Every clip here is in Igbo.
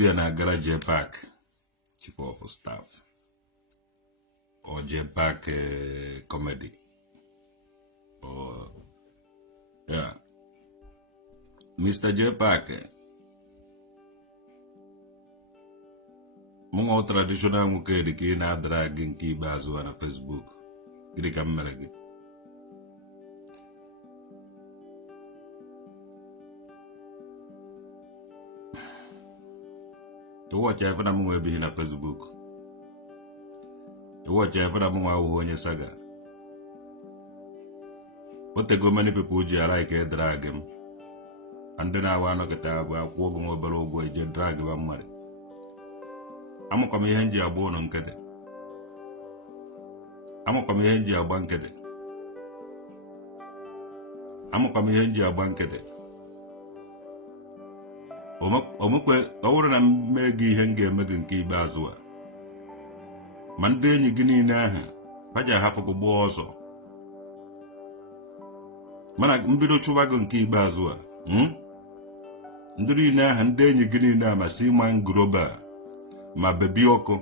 Ozi na gara Jpac, Chief of Staff, or Jpac comedy, or yeah, Mr. Jpac. Mungo traditional Nwokedi ki na drag nke Igbo na Facebook. Gidi ka mmere gị. To watch ever na mungo ebi na Facebook. To watch ever na mungo awu onye saga. Otego many people ji like a drag him. And then I want to get a walk over over je drag ba mmare. Amo kama ihe nji agbo no nkede. Amo kama ihe nji agba nkede. Amo kama ihe nji agba nkede. Omukwe owuru na mmegi ihe nga-eme gị nke ikpeazụ a. Ma ndị enyi gị niile ahụ baja ahapụ gị gbaa ọsọ. Mana mbido chụba gị nke ikpeazụ a. Ndị niile ahụ ndị enyi gị niile a masị ịma ngoroba ma bebi ọkụ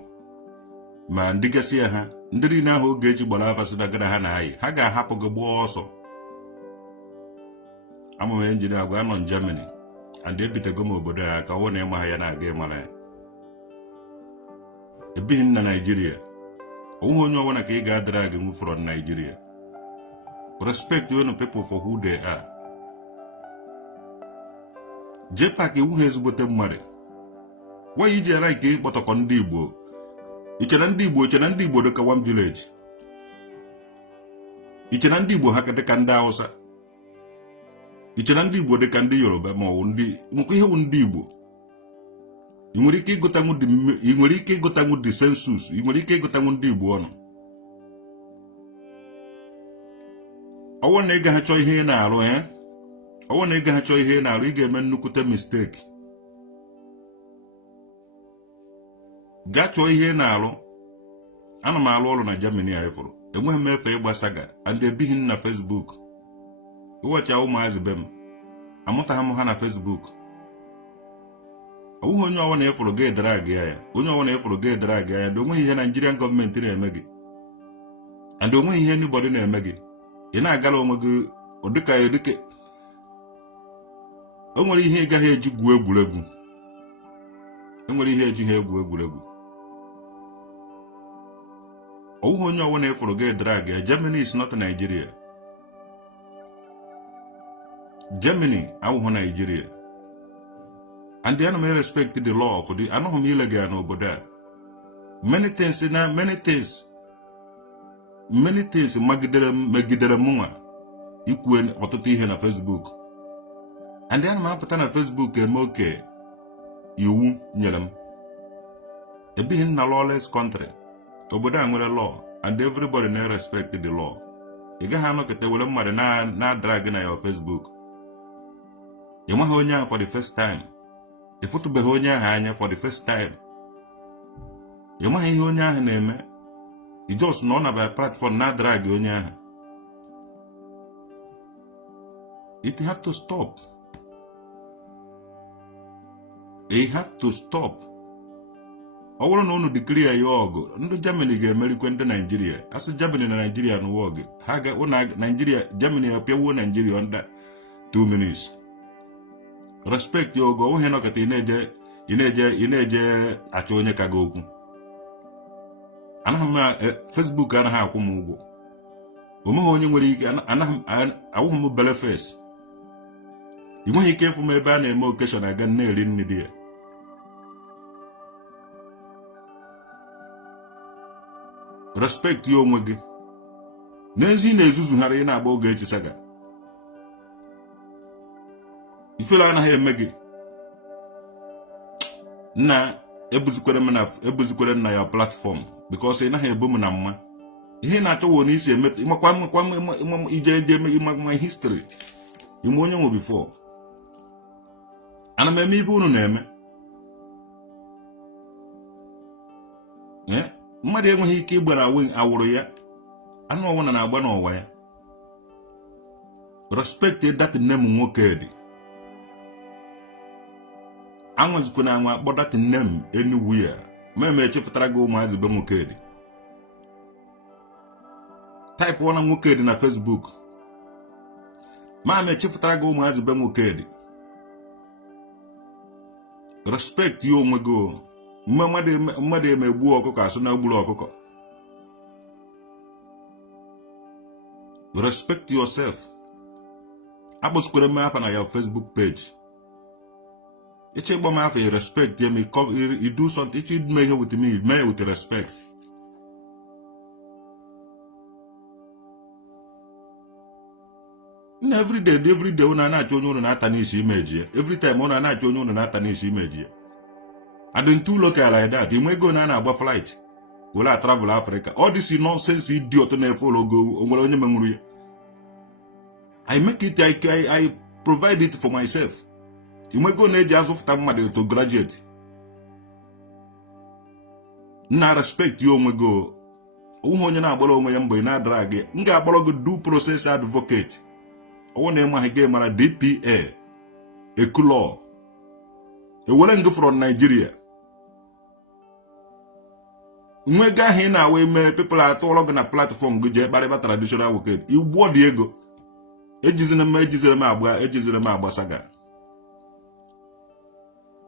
ma ndị gasị ha ndị niile ahụ oge eji gbara afa sidagara ha na anyị ha ga-ahapụ gị gbaa ọsọ. Amụma engineer agwa nọ Germany and ebitego m obodo ya ka ọ na ịma ha ya na-aga ịmara ya. Ebighị na Nigeria. Onwe onye ọbụla ka ị ga-adara gị from Nigeria. Respect your people for who they are. Jpac ewughị ezigbote mmadụ. Why you just like it, but a condibo? It's an andibo, it's an andibo, the Kawam village. It's an andibo, Hakata Kandausa. It's an andibo, the Kandi Yoruba, Moundi, Muki Undibo. Imuriki Gotamu, Imuriki Gotamu, the census, Imuriki Gotamu Dibo. I want nigga hatchoy here now, eh? I want nigga hatchoy here now, Rigaman Nukute mistake. Gacho ihe na alu ana m alu olu na Germany ayefuru enweghị m efe ịgba saga and ebighị na Facebook iwacha ụmụazị be m amụtaghị m ha na Facebook ọwụghị onye ọwụ na efuru ga drag ya onye ọwụ na efuru ga drag ya ndị onweghị ihe Nigerian gọọmenti na-eme gị and onweghị ihe anybody na-eme gị ị na-agala onwe gị ụdịka o nwere ihe ị gaghị eji gwuo egwuregwu enwere ihe eji ha egwu egwuregwu. Ọwụghị onye ọwụ na-efuru ga drag ya. Germany is not Nigeria. Germany awụghị Nigeria. And the enemy respect the law for the anọghị m illegal n'obodo a. Many things megidere mụnwa ikwu ọtụtụ ihe na Facebook. And the enemy apụta na Facebook eme oke iwu nyere m. Ebighị na lawless country. Obodo a nwere law and everybody na respect the law. Ị gaghị anọkete were mmadụ na drag na your Facebook. Ị nweghị onye ahụ for the first time. Ị fụtụbeghị onye ahụ anya for the first time. Ị nweghị ihe onye ahụ na-eme. Ị just nọ na by platform na drag onye ahụ. It have to stop. They have to stop. I want to declare your no Germany ga-emerikwe ndị Nigeria. As Germany na Nigeria no wog. Ha ga Nigeria Germany apia wo Nigeria under 2 minutes. Respect your go he no kete ineje acho onye ka ga okwu. Anaghị Facebook anaghị akwụ m ụgwọ. Omeghị onye nwere ike awụghị m bele face. I nweghị ike ịfụ m ebe a na-eme occasion aga na-eri nri dị ya. Respect you onwe gị. N'ezi na-ezuzugharị na-agba oge echi saga. Ifele anaghị eme gị. Na ebuzikwere na ya platform because ị naghị ebu m na mma. Ihe na-achọwo n'isi emetụ ịmakwa ije my history. Ime onye nwe before. Ana m eme ibe unu na-eme. Mmadụ enweghị ike ịgbara awụrụ ya. Anụ ọwụna na-agba n'ụwa ya. Respect that name Nwokedi. anwazikwana anwa akpọ that name anywhere ma echefutara gị ụmụazị be Nwokedi type one Nwokedi na Facebook ma echefutara gị ụmụazị be Nwokedi respect you onwe gị mmadụ emegbu ọkụkọ asụ na egburu ọkụkọ respect yourself akpọsikwere m apa na your Facebook page eche igbo m afọ respect ya you do something you do ihe with me may with respect every day una na-achọ onye unu na-ata n'isi image ya every time una na-achọ onye unu na-ata n'isi image ya adịntu local like that ime ego na-agba flight wala travel Africa all this nonsense idiot na-efolo go onwere onye menwuru ya I make it I provide it for myself ime ego na-eji azụfụta mmadụ to graduate na respect you onwe go onwe onye na-agbara onwe ya mgbe na-adara gị m ga-agbara gị due process advocate ọwụ na ịmaghị gị mara DPA ekulo ewere ngị from Nigeria nwe ga ahụ ị na-awa ime people atụọrọ gị na platform gị jee kparịba traditional advocate igbuọ dị ego ejizire m agbasaga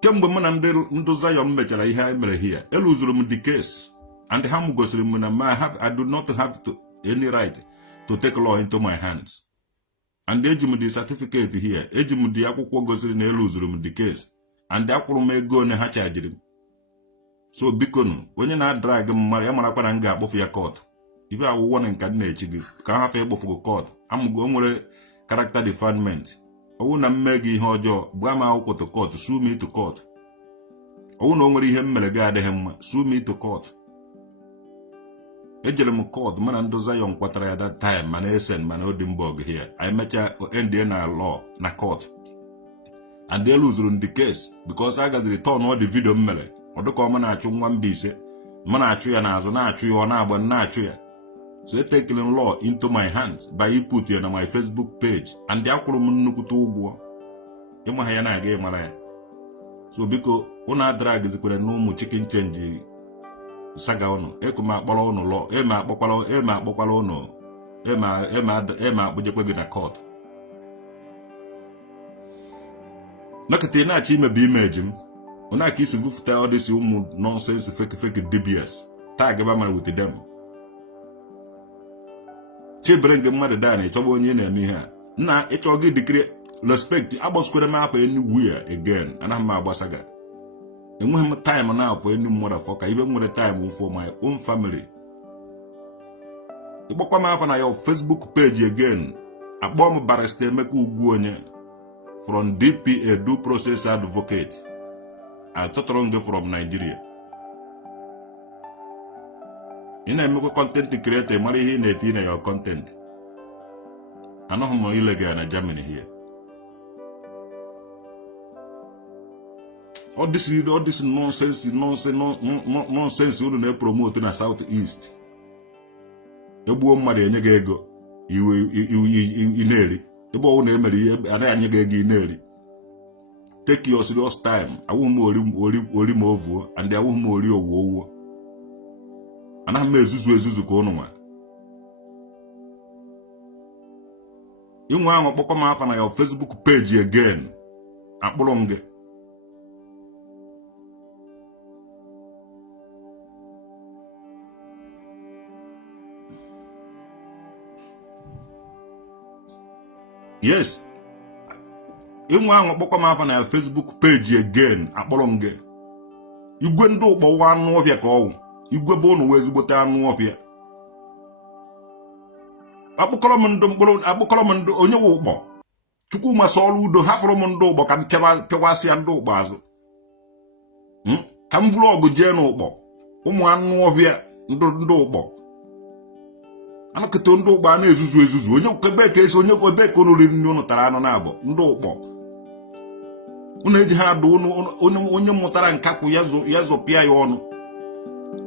kemgbe m na ndị Zion mechara ihe anyị mere here eluzuru m the case and ha m gosiri m na I do not have any right to take law into my hands and eji m the certificate here eji m the akwụkwọ gosiri na eluzuru m the case and akwụrụ m ego onye ha chajiri m so bikonu onye na-adrag mmadụ ya marakwa na m ga-akpọfu ya court ibe awụwọ na nka na-echi gị ka ha fe ekpofu court amụgo nwere character defilement ọwụ na mme gị ihe ọjọọ gba m akwụkwọ to court sue me to court ọwụ na o nwere ihe mmere gị adịghị mma sue me to court ejere m court mana ndị Zion kwatara ya that time mana Esen mana Odinburg here anyị mecha endie na law na court and they lose the case because I gaziri turn all the video mmere ọdụka ọma na-achụ nwa Mbaise ma na-achụ ya n'azụ na-achụ ya ọ na-agba na-achụ ya so they taking law into my hands by put ya na my Facebook page and akwụrụ m nnukwute ụgwọ ịma ha ya na-aga ịmara ya so biko ụnụ adragizikwere n'ụmụ chicken change saga ụnụ ekuma akpọrọ ụnụ law eme akpọkwala ụnụ eme akpụjekwe gị na court nakete na-achọ imebi image m ona aka isi bufụta all this ụmụ nonsense fake DBS tag ba mara with them chebere nke mmadụ dani chọba onye na-eme ihe a na ịchọ gị dikire respect agbaskwere m apa anywhere again anaghị m agbasaga enweghị m time na afọ any motherfucker ibe nwere time for my own family ịgbakwa m apa na your Facebook page again akpọ m Barrister Emeka Ugwuonye from DPA due process advocate I totally from Nigeria. You know, content creator, money here, net in your content. I know how illegal in Germany here. All this nonsense, you don't promote in the southeast. You won't marry any go. You nearly. The boy nearly, and I nearly. Take your serious time. I won't worry more, and I won't worry your war. And I may Zuzu Konoma. You want to come up on your Facebook page again. Apolonge. Yes. You want to come up on your Facebook page again. Apolonge. You go and do one of your call. You go born with Botan of here. Abukolomando onye wo Chukuma solu do hafromondo bo kam pewasi ando bazo. Kam vlog jeno bo. Umu anu of here ndo bo. Anaketo ndo ba na ezuzu onye kwebeke esi onye kwebeke no ri no tara no na abo ndo bo. Una eji ha do onye mutara nkapu yazo pia ya onu.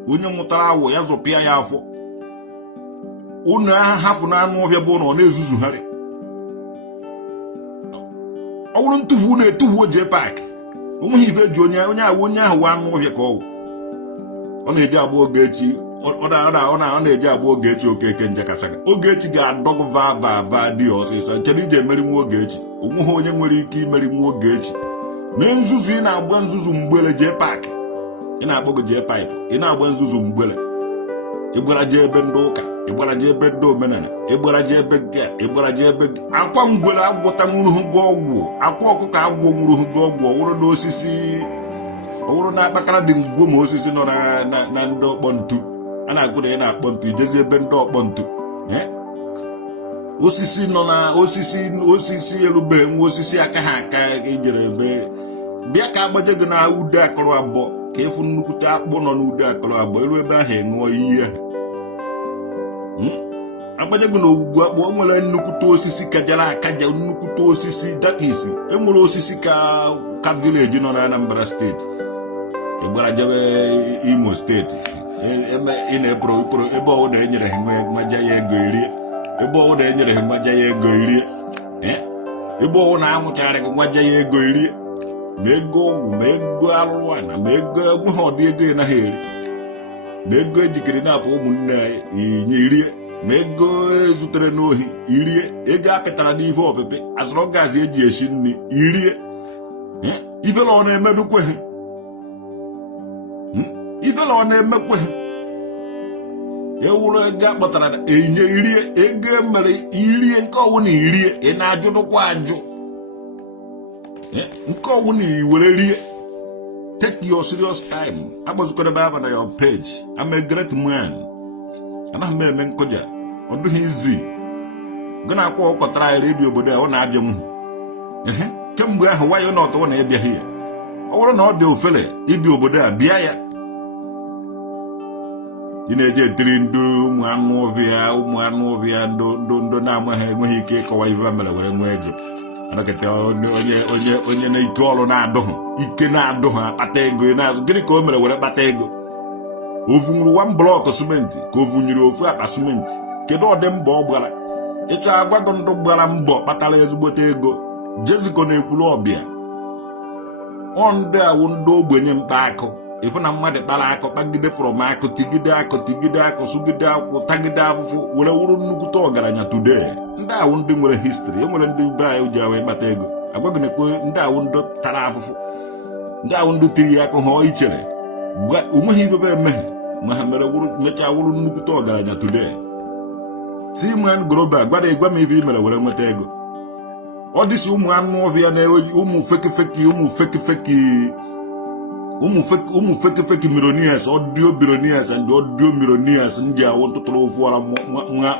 Onye mutara awo yazo pia ya afọ. Una hafu na anu obia bo no na ezuzu hare. Awuru ntuwu na etuwu Jpac. onwe ibe ji onye ahụ anụ ọhịa ka ọ na-eji agba Ogechi ọ na-eji agba Ogechi Okeke Njekasaga. Ogechi ga-adọgụ va dị ọsịsọ chere ije emeri nwa Ogechi. Onweghị onye nwere ike imeri nwa Ogechi. Na nzuzu ị na-agba nzuzu mgbele Jpac, ị na-akpọgo Jpac, ị na-agba nzuzu mgbele. Ịgbara je ebe ndị ụka, ịgbara je ebe ndị omenala, ịgbara je ebe ga, ịgbara je ebe akwa mgbele agwọta nwuruhu gị ọgwụ, akwa ọkụkọ agwọ nwuruhu gị ọgwụ, ọwụrụ n'osisi, ọwụrụ na-akpakara dị ngwo ma osisi nọ na ndị ọkpọ ntu. A na-agụ na ị na-akpọ ntu, ijezi ebe ndị ọkpọ ntu. Osisi nọ na osisi elube nwa osisi aka ha aka ijere ebe bịa ka agbaje gị na ude akụrụ abụọ ka ịfụ nnukwute akpụ nọ n'ude akụrụ abụọ elu ebe ahụ ịṅụọ iyi ahụ. Agbaje gị na ogwugwu akpụ nwere nnukwute osisi kajara akaja, nnukwute osisi dakisi enwere osisi ka vileji nọ na Anambra steeti. Ịgbara jebe Imo steeti ị na-epụrụ ebe ọwụ na enyere ha nwaja ya ego irie, ebe ọwụ na enyere ha nwaja ya ego irie, ebe ọwụ na anwụchara gị nwaja ya ego irie, ma ego ọgwụ ma ego alụrụ ana ma ego enweghị ọdị ego ị naghị eri, ma ego ejikere na-apụ ụmụnne anyị inye irie, ma ego ezutere n'ohi irie, ego apịtara n'ihe ọpịpị asọrọ gazi eji esi nri irie. Ifela ọ na-emedukwe ha, ifela ọ na-emekwe ha. Ewuru ego akpọtara enye irie, ego emere irie nke ọwụ na irie ị na-ajụdụkwa ajụ, nke ọwụ na iwere rie. Take your serious time. Agbazikwana ebe aba na your page. I'm a great man. Anaghị m eme nkụja, ọ dịghị izi gị na-akwa ọkọtara anyị redio obodo a ọ na-abịa m kemgbe ahụ nwayọ na ọtọ na ịbịaghị ya. Ọ bụrụ na ọ dị ofele ịbịa obodo a bịa ya. Ị na-eje etiri ndị ụmụ anụ ọbịa ndo na-amaghị enweghị ike ịkọwa ife mere were nwee ego. Anakọta onye na-ike ọrụ na-adụghị ike na-adụghị akpata ego na-azụ gịnị ka o mere were kpata ego? Ovunyuru 1 blọk simenti ka ovunyuru ofu akpa simenti. Kedu ọdị mbọ ọ gbara? Ịchọ agwago ndụ gbara mbọ kpatara ezigbote ego. Jeziko na-ekwuru ọbịa ọ ndị awụ ndị ogbenye mkpa akụ. Ịfụ na mmadụ kpara akụ kpagide from akụ tigide akụ sugide akwụ tagide afụfụ were wuru nnukwute ọgaranya today. Ndị awụ ndị nwere history, enwere ndị be anyị ji awa ịkpata ego. Agwaghị na-ekwe ndị awụ ndị tara afụfụ, ndị awụ ndị tiri ya akụ ha ichere onweghị ibebe emeghe ma ha mere mechaa wuru nnukwute ọgaranya today. Si man global gwara ịgwa m ibe i mere were nweta ego. Ọ dịsi ụmụ anụ ọhịa na ụmụ feki millionaires, audio billionaires and audio millionaires ndị awụ ntụtụrụ ofu ọra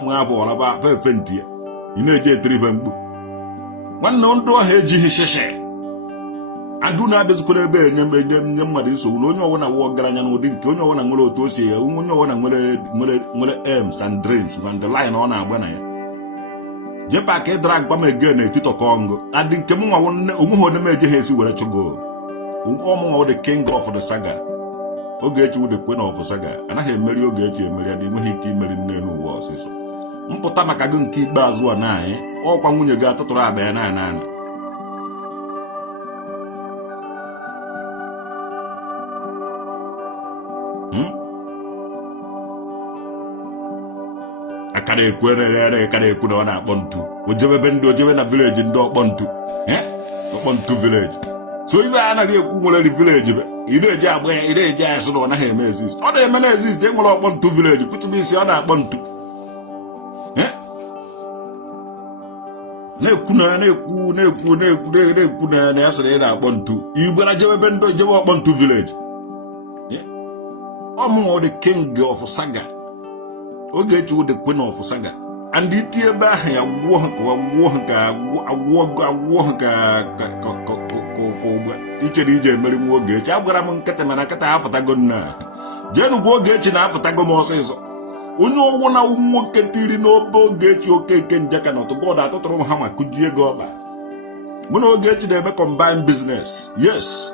nwa afọ ọra ba fenti ya. Ị na-eje etiribe mkpu. Nwanne ndụ ọha ejighị sheshe. Adụ na-abịazikwara ebe enye mmadụ nsogbu na onye ọwụna wụ ọgaranya n'ụdị nke onye ọwụna nwere otu o si ya, onye ọwụna nwere aims and dreams and the line ọ na-agba na ya. Jpac drag gwa m ege na etito Congo adị nke m nwa onweghị onye m ejeghị esi were chụgo. Ọmụnwa the king of the saga. Ogechi wụ the queen of saga. Anaghị emeri Ogechi emeri ya na enweghị ike imeri nne n'ụwa ọsịsọ. Mpụta maka gị nke ikpeazụ a na anyị ọkwa nwunye gị atụtụrụ aba ya na akara ekwu na ọ na-akpọ ntu. Ojebe ndị ojebe na village ndị ọkpọ ntu. Ọkpọ ntu village. So ibe a anaghị ekwu nwere village be. Ị na-eji agba ya, ị na-eji asụ na ọ naghị eme exist. Ọ na-eme na exist enwere ọkpọ ntu village. Pụtụbụ isi ọ na-akpọ ntu. Na-ekwu na ya sịrị ị na-akpọ ntu. Igbara jebe ndị ojebe ọkpọ ntu village. Ọmụnwa the king of saga. Ogechi wụ the queen of saga. And iti ebe ahụ ya gwụọ ha ka ụgba ichere ije emeri nwa Ogechi. Agwara m nkịta mana nkịta afụtago nna jenu gwa Ogechi na afụtago m ọsịsọ. Onye ọwụ na nwoke tiri n'obe Ogechi Okeke Njeka na ọtụbọdụ atụtụrụ m ha ma kụjie ego ọba. Mụ na Ogechi na-eme combine business. Yes,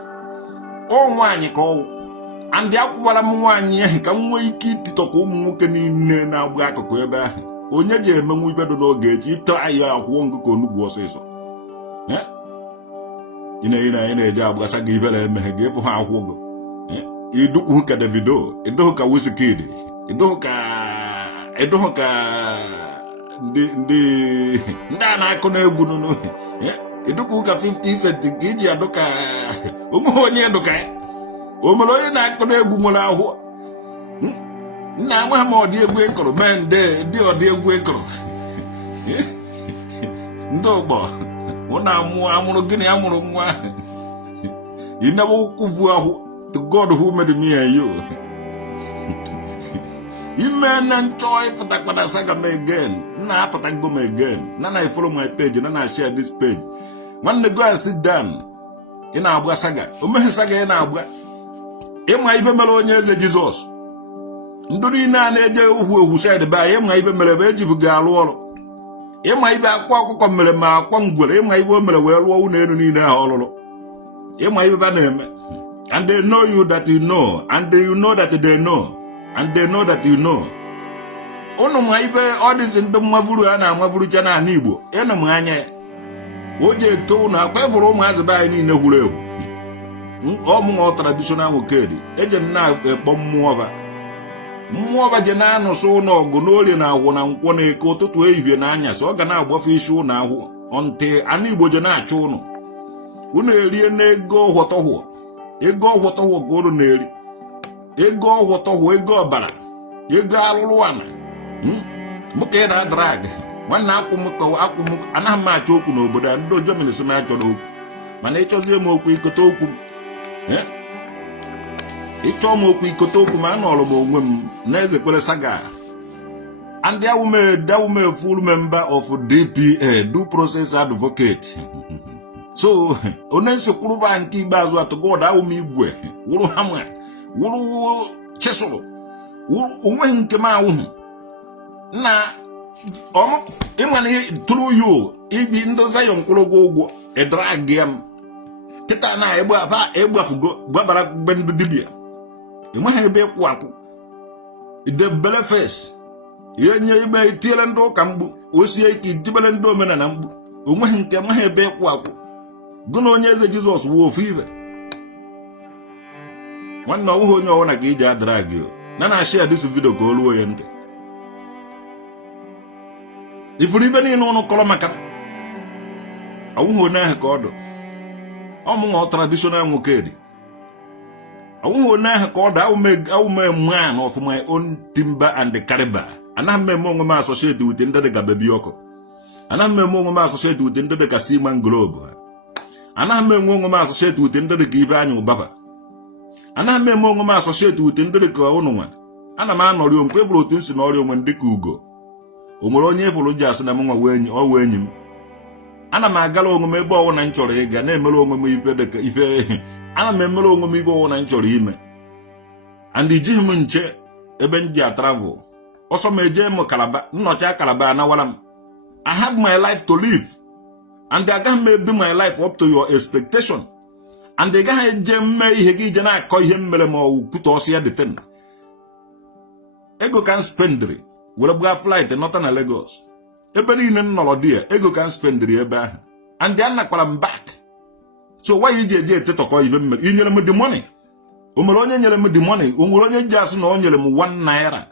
ọ nwaanyị ka ọwụ andị akwụwara m nwaanyị ahụ ka m nwee ike ititọka ụmụ nwoke niile na-agba akụkụ ebe ahụ. Onye ga-emenwu ibedo n'Ogechi ite ahịa akwụọ ngụ ka onugbu ọsịsọ. ina jabu asaga ibele me ge po ha hwogo idu ka Davido idu ka Wizkid idu ka ndi na akụ na egwu no idu ka 50 Cent giji aduka umu onye aduka omolo onye na akụ na egwu nwere ahụ na nwa ma odi egwu ekoro men de odi egwu ekoro ndo gbo una amụrụ gịnị amụrụ nwa you never kuvu ahụ to God who made me and you man and joy for that when I saga me again na apata go me again na follow my page na share this page when they go and sit down ina abua saga o me saga ina abua ịma ibe mere onye eze Jesus ndụ niile na eje uhu side ba ịma ibe mere be ejibuga alụ ọrụ ịma ibe akwa akwụkwọ mere ma akwa ngwere ịma ibe o mere wee lụọ ụlọ elu niile ahụ ọlụlụ ịma ibe ba na-eme and they know you that you know and you know that they know and they know that you know unu ma ibe all this ndị mmavuru a na-amavuru ja na ana Igbo ịnụ m anya o je eto na akwa bụrụ ụmụazị be anyị niile hụrụ ewu ọmụnwa traditional Nwokedi eje m na-ekpọ mmụọ ba je na-anụsụ ụlọ ọgụ n'orie na agwụ na nkwọ na eke ụtụtụ ehihie na anyasị ọ ga na-agbafe isi ụlọ ahụ ọntị ana Igbo je na-achụ unu erie n'ego ọhụtọhụ ego ọhụtọhụ ka unu na-eri ego ọhụtọhụ ego ọbara ego arụrụ ana mụka ị na-adrag nwanne akwụ m anaghị m achọ okwu n'obodo a ndị ojomini so m achọrọ okwu mana ịchọzie m okwu ikote okwu ịchọ m okwu ikote okwu ma anọrọ m onwe m na-ezekwere saga and a full member of DPA due process advocate so onye nsokwuruba nke ikpeazụ atụ God awụm igwe wụrụ hama wụrụ chesụrụ onweghị nke m awụhụ na ịmana tụrụ yo ibi ndị Zion kwụrụ ụgwọ edrag ya m kịta na egbafugo gbabara gbe ndị dibịa enweghị ebe ịkwụ akwụ idebele fes ihe nye igbe itiele ndị ụka mgbu osie ike itibele ndị omenala mgbu onweghị nke enweghị ebe ịkwụ akwụ gụ na onye eze Jizọs wuo ofu ive nwanne ọwụghị onye ọwụna ka iji adara gị na share this video ka o luo ya ntị ifuru ibe niile ụnụ kọrọ maka ọwụghị onye ahụ ka ọ dụ ọmụnwa traditional Nwokedi ọwụghị onye ahụ ka ọ dụ awụme man of my own timber and the caliber anaghị m eme onwe m associate with ndị dị ka Baby Ọkụ anaghị m eme onwe m associate with ndị dị ka Seaman Globe anaghị m enwe onwe m associate with ndị dị ka Ibe Anya Ụbaba anaghị m eme onwe m associate with ndị dị ka ụnụ nwa ana m anọrị omkwe bụrụ otu nsi n'ọrịa onwe ndị ka Ugo o nwere onye pụrụ ji asị na m nwa ọwụ enyi m ana m agala onwe m ebe ọwụ na m chọrọ ịga na-emere onwe m ibe dịka ife ana m emere onwe m ibe ọwụ na m chọrọ ime and ijighị m nche ebe m ji atravel ọsọ m eje m Kalaba nnọcha Kalaba anawala m I have my life to live and agaghị m ebi my life up to your expectation and ị gaghị eje mme ihe gị ije na-akọ ihe m mere ma ọ kwute ọsọ ya deten ego kan spendri were gba flight nọta na Lagos ebe niile m nọrọ dị ya ego kan spendri ebe ahụ and ya nakpara m back so why iji eje etetọkọ ibe m mere i nyere m the money o mere onye nyere m the money o nwere onye ji asị na o nyere m 1 naira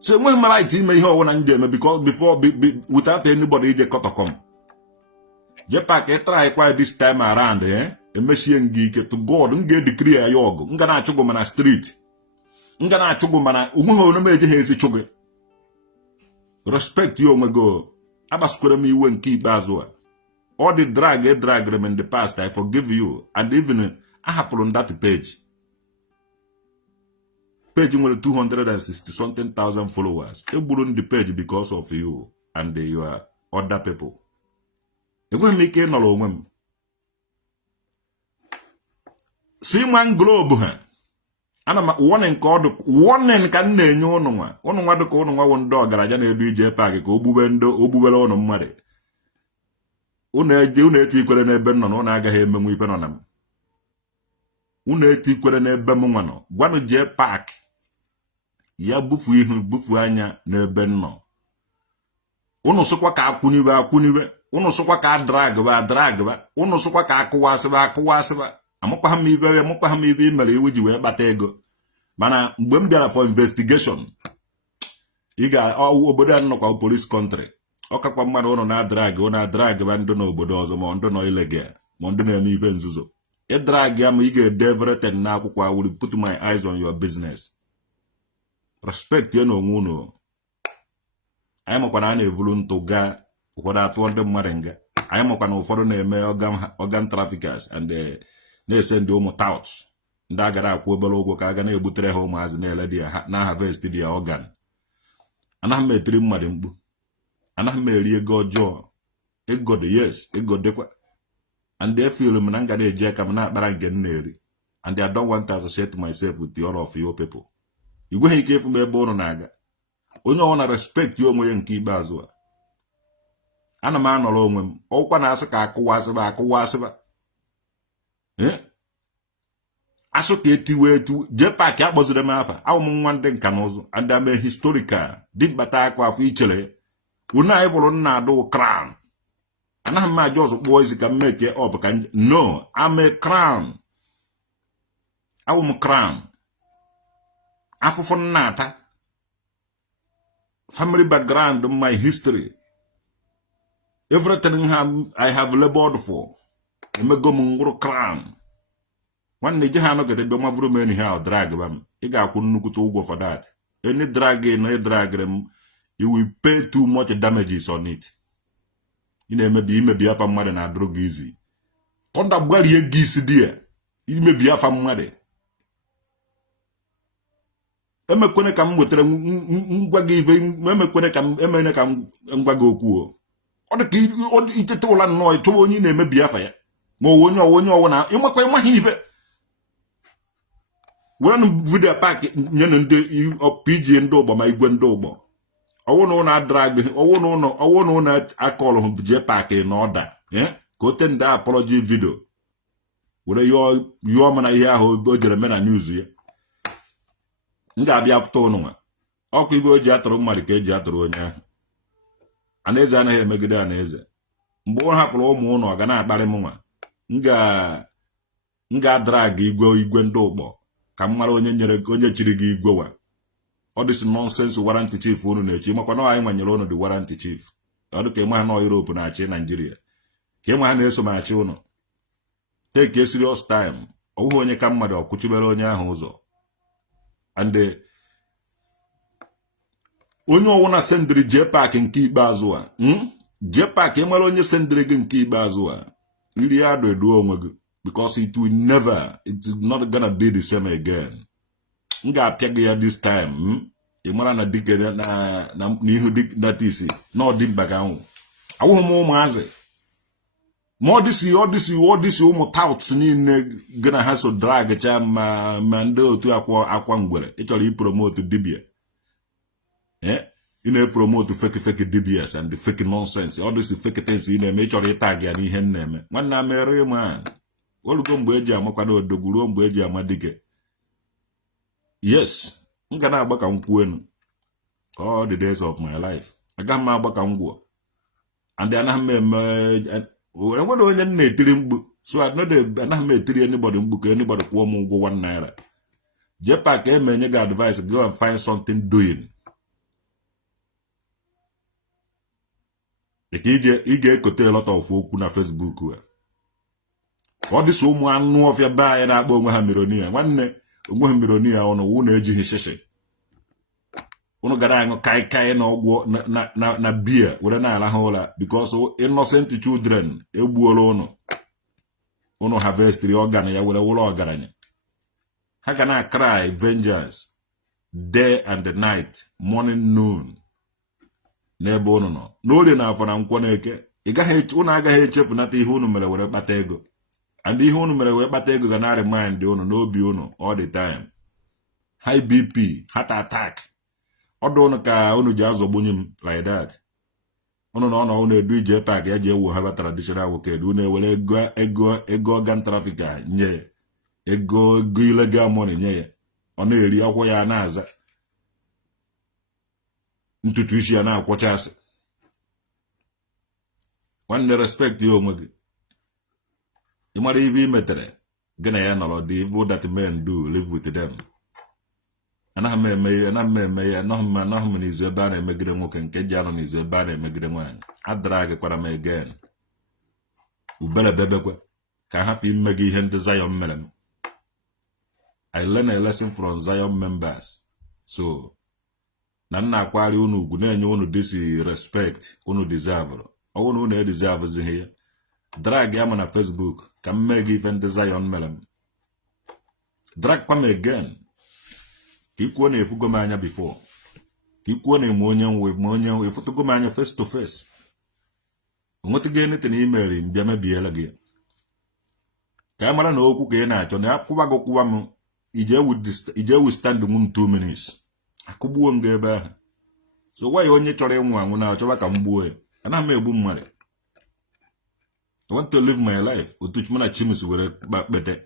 so enweghị m right ime ihe ọwụna m ji eme because without anybody ije kọtọkọm Jpac try kwa this time around emechie ngị ike to God m ga-edikri ya ọgụ m ga na-achụgụ mana street m ga na-achụgụ mana onweghị onye m eje ha ezi chụgị respect ya onwe go agbasukwere m iwe nke ikpeazụ a all the drag them in the past I forgive you and even ahapụrụ that page nwere 260 something thousand followers egburu the page because of you and your other people enweghị m ike ịnọrọ onwe m Seaman Globe ha ana m warning ka ọdụ warning ka m na-enye ụnụ nwa dịka ụnụ nwa wụ ndị ọgaranya na-edu Jpac ka ogbubere ụnụ mmadụ unu eti ikwere n'ebe m nọ na ụnụ agaghị emenwu ibe nọ na m unu eti ikwere n'ebe m nwa nọ gwanụ Jpac ya bufu anya n'ebe m nọ unu sịkwa ka akwụniwe unu sokwa ka drag ba unu sokwa ka akụwasịba amụkpa ha m ibe mere iwu ji wee kpata ego mana mgbe m bịara for investigation ị ga obodo a nọkwa police country ọkakwa mmadụ unu na-adrag ba ndụ n'obodo ọzọ ma ndụ nọ ilegal ma ndụ na-eme ibe nzuzo ịdrag ya ma ị ga-ede everything n'akwụkwọ I will put my eyes on your business. Respect ya n'onwe unu. Anyị makwa na a na-evulu ntụ gaa ụfọdụ atụọ ndị mmadụ nga. Anyị makwa na ụfọdụ na-eme organ traffickers and na-ese ndị ụmụ touts ndị agara akwụ obere ụgwọ ka a ga na-egbutere ha ụmụazị na-ele di ya na harvest di ya organ. Anaghị m etiri mmadụ mkpu, anaghị m eri ego ọjọọ, ego dị yes, ego dịkwa, and they feel m na nga na-eji aka m na-akpara nke m na-eri, and I don't want to associate myself with the all of you people. Igweghị ike ịfụ m ebe ụnụ na-aga. Onye ọwụ na respect ya onwe ya nke ikpeazụ a. Ana m anọrọ onwe m ọkwa na asị ka akụwasịba asụ ka etiwe etu Jpac akpọziri m afa awụ m nwa ndị nka na ụzụ and I'm a historical dị mkpata akwa afọ ichere unu anyị bụrụ nna adụ crown anaghị m ajọ ọzọ kpụọ isi ka m meke up ka no I'm a crown awụ m crown afụfụ nna ata family background my history everything I have labored for emego m ngwụrụ crown nwanne je ha anọgide bịa ma bụrụ m enyi ha drag ba m ị ga-akwụ nnukwute ụgwọ for that any drag no dragre m you will pay too much damages on it. Ị na-emebi imebi afa mmadụ na adụrụ gị izi kọnda gbarie gị isi dị ya imebi afa mmadụ emekwene ka m wetara ngwa gị ibe emekwene ka emene ka ngwa gị okwu ọ dị ka itete ụla nnọọ ịtụwa onye na-emebi afa ya ma onye ọwụ na ịnwekwa ịmaghị ibe were vidio pak nye na ndị PG ndị ụgbọ ma igwe ndị ụgbọ ọwụ na ụlọ adrag ọwụ na ụlọ akọlụ Jpac na ọda ka o te ndị apology vidio were yọọ m na ihe ahụ o jere me na news ya m ga-abịa fụta ụnụ nwa ọkụ ibe o ji atụrụ mmadụ ka eji atụrụ onye ahụ anaeze anaghị emegide anaeze mgbe ọ hapụrụ ụmụ ụnụ ọ ga na-akparị m nwa m ga-adrag igwe ndị ụgbọ ka m mara onye chiri gị igwe wa ọ dịsị nonsense warranty chief unu na-echi makwa na anyị nwanyere unu dị warranty chief ọ dị ka ịma ha na Europe na-achị Nigeria ka ịma ha na-eso ma achị unu take a serious time ọ bụghị onye ka mmadụ ọkwụchibere onye ahụ ụzọ and onye ọwụna sendịrị Jpac nke ikpeazụ a Jpac enwere onye sendịrị gị nke ikpeazụ a iri ya adụ edu onwe gị because it will never, it's not gonna be the same again. M ga-apịa gị ya this time ị mara na dike na ihu that is na ọ dị mkpa ka anwụ awụghị m ụmụazị ma ọ dịsi ụmụ touts niile gị na ha so drag cha ma ndị otu akwa ngwere ị chọrọ ipromote dibia ị na-epromote fake dibias and fake nonsense ọ dịsi fake things ị na-eme ị chọrọ ịtag ya n'ihe m na-eme nwanne a mere man olugo mgbe eji amakwa na odogwu ruo mgbe eji ama dike yes m ga na-agba ka m kwuenu all the days of my life agaghị m agba ka m gwuo and anaghị m eme enwere onye m na-etiri mkpu so anaghị m etiri anybody mkpu ka anybody kwụọ m ụgwọ 1 naira Jpac ka emenye gị advice go and find something doing ị ga-ekote a lot of okwu na Facebook ọ dịsị ụmụ anụ ọfịa be anyị na-akpọ onwe ha mironia nwanne onwe ha mironia ụnụ wụ na-ejighị shishi ụnụ gara aṅụ kaikai na ọgwụ na biya were na-alahụ ụra because innocent children egbuola ụnụ harvestri ọgan ya were wụrụ ọgaranya ha ga na-cry vengeance day and night morning noon n'ebe ụnụ nọ n'orie na afọ na nkwọ na eke ụnụ agaghị echefunata ihe ụnụ mere were kpata ego and ihe unu mere wee kpata ego ga na remind unu n'obi unu all the time high BP heart attack ọdụ unu ka unu ji azọgbunye m like that unu na ọnọ unu edu Jpac ya ji ewu ha traditional Nwokedi unu ewere ego organ trafficker nye ya ego illegal money nye ya ọ na-eri akwụkwọ ya na-aza ntutu isi ya na-akwọchasị One respect you onwe. You might even metere. Gonna ya no the evil that men do live with them. And I'm is a bad and make them walk and Kejan is a bad and make them one. I drag a quarame again. Ubella Bebekwe can have him make him the Zion melon. I learn a lesson from Zion members. So Nana quali unu gune unu disi respect unu deserve. Unu ne deserve here. Drag yam on Facebook can make even the Zion melon. Drag come again. Keep one if you go mania before. Keep one emotion with money if you go mania face to face. What again it an email in Biame Biela again. Camera no cook in at on the Akuago Kuamu. Ije would stand the moon 2 minutes. Akubu and Gaba. So why only try one when I talk a boy and I may boom money. I want to live my life with which man chimes were better.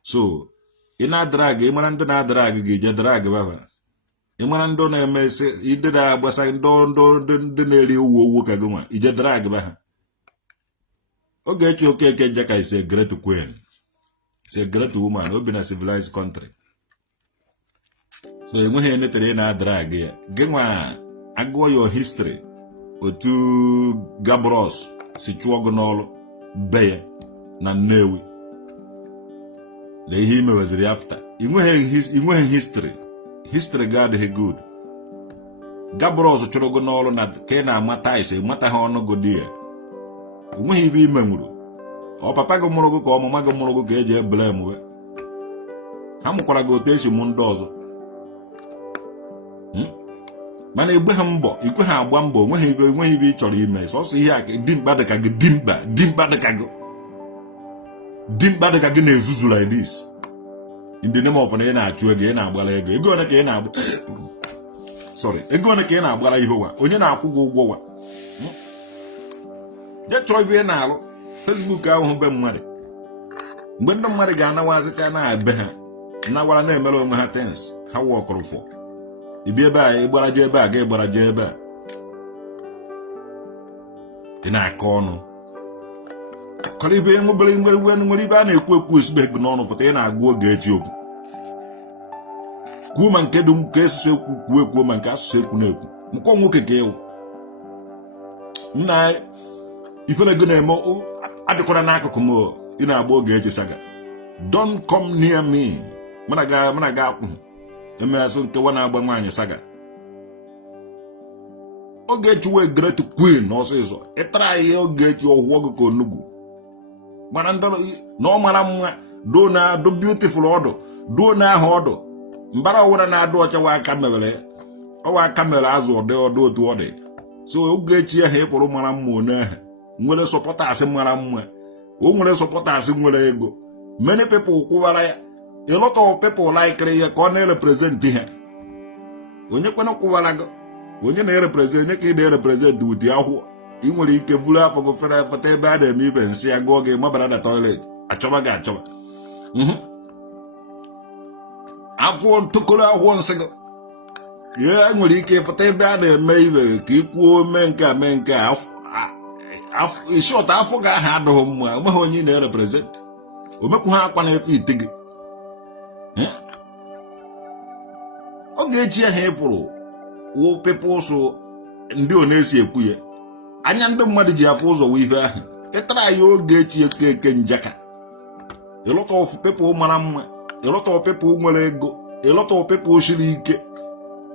So ina drag imanando na drag ge drag baba imanando na mese ideda gbasa ndo de neri owo ka gwa ije drag ba oge chi okeke jaka is a great queen, is a great woman obi na civilized country. So enwe he netere na drag ya genwa agwo your history otu Gabros si chuogo n'olu beye na Nnewi. The him was the after. In history. History God he good. Gabros Chorogonolo na Kena Mataise, Matahono Godia. When he be memorable. Or Papago Morogo or Mamago Morogo Gage blame. Hamukora gotation Mundozo. Man, a Beham you could have one bo when he be Chory mess. Also, he didn't badaka dimba badakago. Didn't bad again Zuzu like this. In the name of an ena to again, I'm going again. Sorry, a going again, I'm going to go. When you're not go. Just try being now. Facebook, I won't be money. When the money Ghana was a kind of bear. Now, what I name alone my things. How walk for? If be a bag, but I jab back, but I jab back. In a corner. Kalibe ngobele when you ban a quick wish back none of it, I go get you. Woman kedum case so quick woman cast so kuneku. Mukongo keo. Na if you're gonna mo at the Koranaka Kumo in a bow gate saga. Don't come near me. Managa, the mason to 1 hour man saga. I'll get you a great queen, no say so. A try you'll get your wogako nugu. Manando no malam do na do beautiful order do na hodo mbara wora na do cha wa kamele o wa kamele azu de odo to ode so ogechi he poro maram mo na nwere supporters maram o nwere supporters nwere ego. Many people kuwara ya, a lot of people like ya ko na represent here onye kwena kuwara go onye na represent ke de represent with yahu. You will eat a vula for go for a bad and even see a go game about the toilet. A choba gachoba. I want to call out once ago. Yeah, I'm going to for a bad and maybe keep woman menka. In short, I forgot how the home when you never represent. We make one if you take it. Okay, here, bro. Wo people so do nesi ekuye. Anyando mmadụ ji afọ ụzọ wive ahụ ịtara ya oge echi eke njaka. A lot of people mara mma, a lot of people nwere ego, a lot of people shiri ike,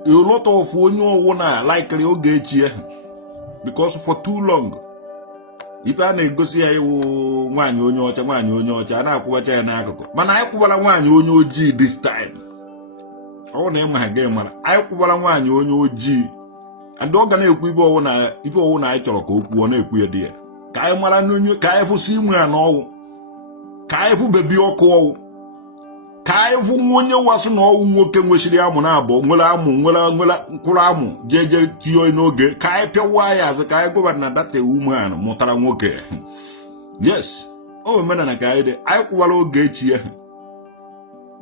a lot of onye owu na likely oge echi ahụ because for too long ibe a na-egosi ya iwu nwaanyị onye ọcha a na-akwụbacha ya n'akụkụ mana anyị kwụbara nwaanyị onye ojii this time. Ọ na ịma ha ga-emara anyị kwụbara nwaanyị onye ojii. And ọ ga na-ekwu ibe ọwụ na anyị chọrọ ka o kwuo na-ekwu ya dị ya ka anyị mara n'onye ka anyị fụsị ime ya n'ọwụ ka anyị fụ bebi ọkụ ọwụ ka anyị fụ onye wasụ na ọwụ nwoke nwechiri amụ na abụọ nwere mkpụrụ amụ jeje tiyo n'oge ka anyị pịawa ya azụ ka anyị gwara na data umeanụ mụtara nwoke. Yes, o menana ka anyị dị anyị kwụwara oge echi ya.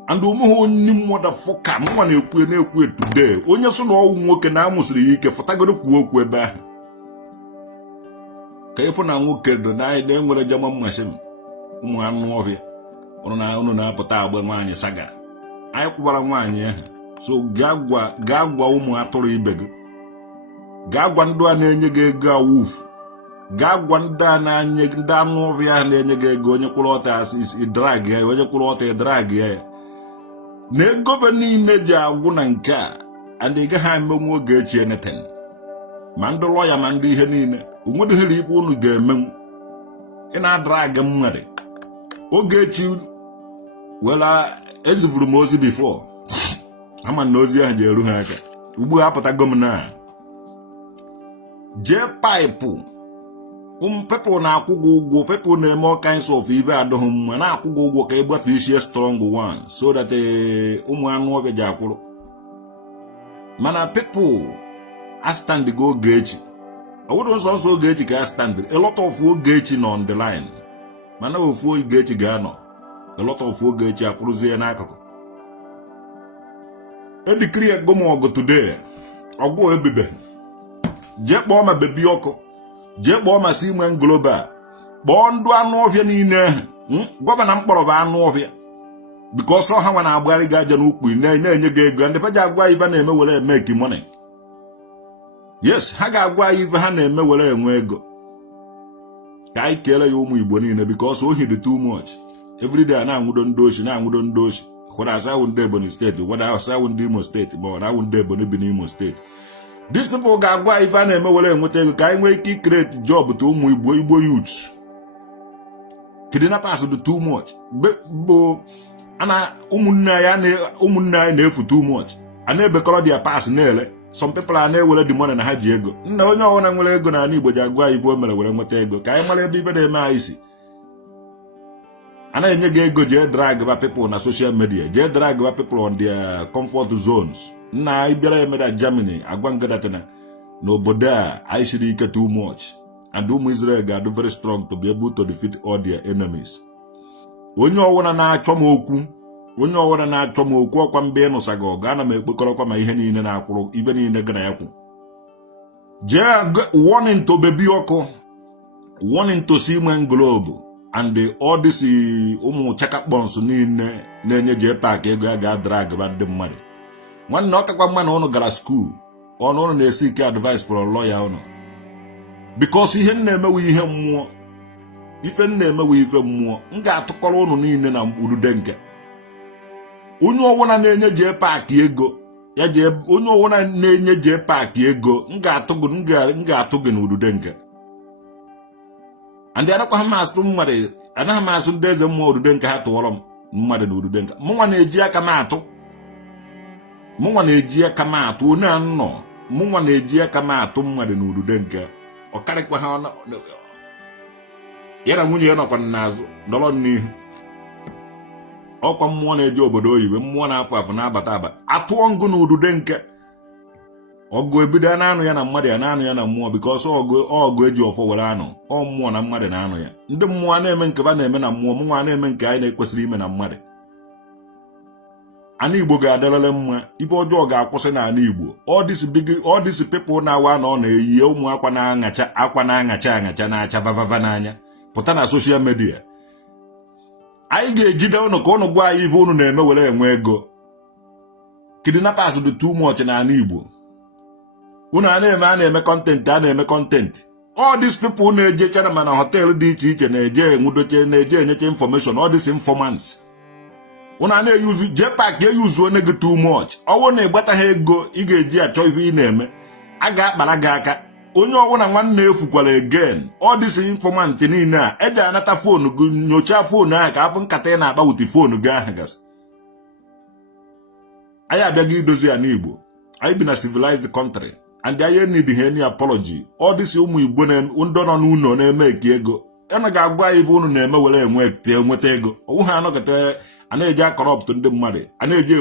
And only motherfucker, mwa na-ekwu today. Onye so na ọwụ nwoke na amụsiri ya ike fọtagoro kwuo okwu ebe ahụ. ka ịfụ na Nwokedi na anyị na-enwere German machine ụmụ anụ ọhịa unu na-apụta agba nwaanyị saga anyị kwụbara nwaanyị ahụ so gaa gwa ụmụ atụrụ ibe gị gaa gwa ndị a na-enye gị ego awufu gaa gwa ndị a na-enye ndị anụ ọhịa ahụ na-enye gị ego onye kwụrụ ọtọ asị drag ya onye kwụrụ ọtọ drag ya na ego be niile ji agwụ na nke a ndị gaghị emenwu oge echi eneten ma ndị lọya ma ndị ihe niile onwedịghịrị ikpe unu ga-emenwu ị na-adrag mmadụ oge echi wela ezivuru m ozi bifo ama na ozi ahụ ji eru ha aka ugbu a apụtago m na Jpac people na-akwụ gị ụgwọ people na-eme all kinds of ibe adịghị mma na-akwụ gị ụgwọ ka ịgbata isi strong one so that ụmụ anụ ọbịa ji akwụrụ mana people a stand go oge echi ọ bụrụ nsọ oge echi ka a stand a lot of oge echi nọ on the line mana ofu oge echi ga-anọ a lot of oge echi akwụrụzie n'akụkụ edikiri egomọgụ today ọgwụ ebibe jee kpọọ ma bebi ọkụ jee kpọọ ma si ime global kpọọ ndụ anụ ọhịa niile ahụ gọvanọ mkpọrọ bụ anụ ọhịa bikos ha nwa na-agbagharị gị aja n'ukwu na-enye gị ego ndị peji agwa ibe na-eme were make money yes ha ga-agwa anyị ibe ha na-eme were enwe ego ka anyị kelee ya ụmụ Igbo niile bikos ohi dị too much everyday a na-anwụdo ndị ochi kwara asawụ ndị Ebonyi steeti wada asawụ ndị Imo steeti ma ọ na-awụ ndị Ebonyi bi n'Imo steeti these people ga-agwa ife a na-eme were enweta ego ka anyị nwee ike create job to ụmụ Igbo youths kidnappers dị too much bụ ana ụmụnne anyị na-efu too much a na-ebekọrọ dia pass na-ele some people a na-ewere the money na ha ji ego nna onye ọbụla nwere ego na ala Igbo ji agwa ibe o mere were nweta ego ka anyị mara ebe ibe na-eme anyị si a na-enye gị ego jee drag ba people na social media jee drag ba people on their comfort zones nna anyị bịara emeda Germany agwa ngadatana n'obodo a anyị siri ike too much and ụmụ Israel ga-adụ very strong to be able to defeat all their enemies onye ọwụna na-achọ m okwu ọkwa mbe ịnụsa gị ọgụ ana m ekpekọrọkwa ma ihe niile na-akwụrụ ibe niile gị na ya kwụ jee warning to bebi ọkụ warning to Siemens Globe and all this ụmụ chakakpons niile na-enye Jpac ego ya ga-adrag ba ndị mmadụ nwanne ọkakwa mma na ụnụ gara skuul ụnụ na-esi ike advice for lawyer ụnụ because ihe na-emewe ihe mmụọ ife na-emewe ife mmụọ m ga-atụkọrọ ụnụ niile na mkpurude nke onye ọwụna na-enye Jpac ego ya onye ọwụna na-enye Jpac ego m ga-atụ gị n'udude nke and anaghị m asụ ndị eze mmụọ udude nke ha tụọrọ m mmadụ na udude nke mụnwa na-eji aka m atụ onye anọ mụnwa na-eji aka m atụ mmadụ na udude nke ọkarịkwa ha ya na nwunye ya nọkwa n'azụ dọrọ n'ihu ọkwa mmụọ na-eje obodo oyibo mmụọ na-afụ afụ na-abata atụọ ngụ na udude nke ọgụ ebido na-anụ ya na mmadụ ya na-anụ ya na mmụọ bikọs ọgụ eji ọfọ were anụ ọ mmụọ na mmadụ na-anụ ya ndị mmụọ na-eme nke ba na-eme na mmụọ mụnwa na-eme nke anyị na-ekwesịrị ime na mmadụ ana Igbo ga-adịrịrị mma ibe ọjọọ ga-akwụsị n'ala Igbo all these people na-awa na ọ na-eyi ụmụ akwa na-aṅacha na-acha vavava n'anya pụta na social media anyị ga-ejide ụnụ ka ụnụ gwa anyị ibe ụnụ na-eme were enwe ego kidnappers dị too much n'ala Igbo ụnụ a na-eme content all these people na-eje chana ma na họteelụ dị iche iche na-eje enwudoche na-eje enyecha information all these informants ụnụ a na-eyuzu Jpac ga-eyuzu onye gị too much ọwụ na ịgbata ha ego ị ga-eji achọ ibe ị na-eme a ga-akpara gị aka onye ọbụla nwanne efukwara again all this informant niile a eji anata foonu gị nyochaa foonu ahụ ka afụ nkata ị na-akpa wuti foonu gị ahụ gasị anyị abịaghị idozi ya n'Igbo anyị bi na civilized country and anyị need any apology all this ụmụ Igbo ndị nọ n'ụlọ na-eme eke ego yana ga-agwa anyị bụ unu na-eme were enweta ego ọwụ ha anọkọta a na-eji akọrọpt ndị mmadụ a na-eji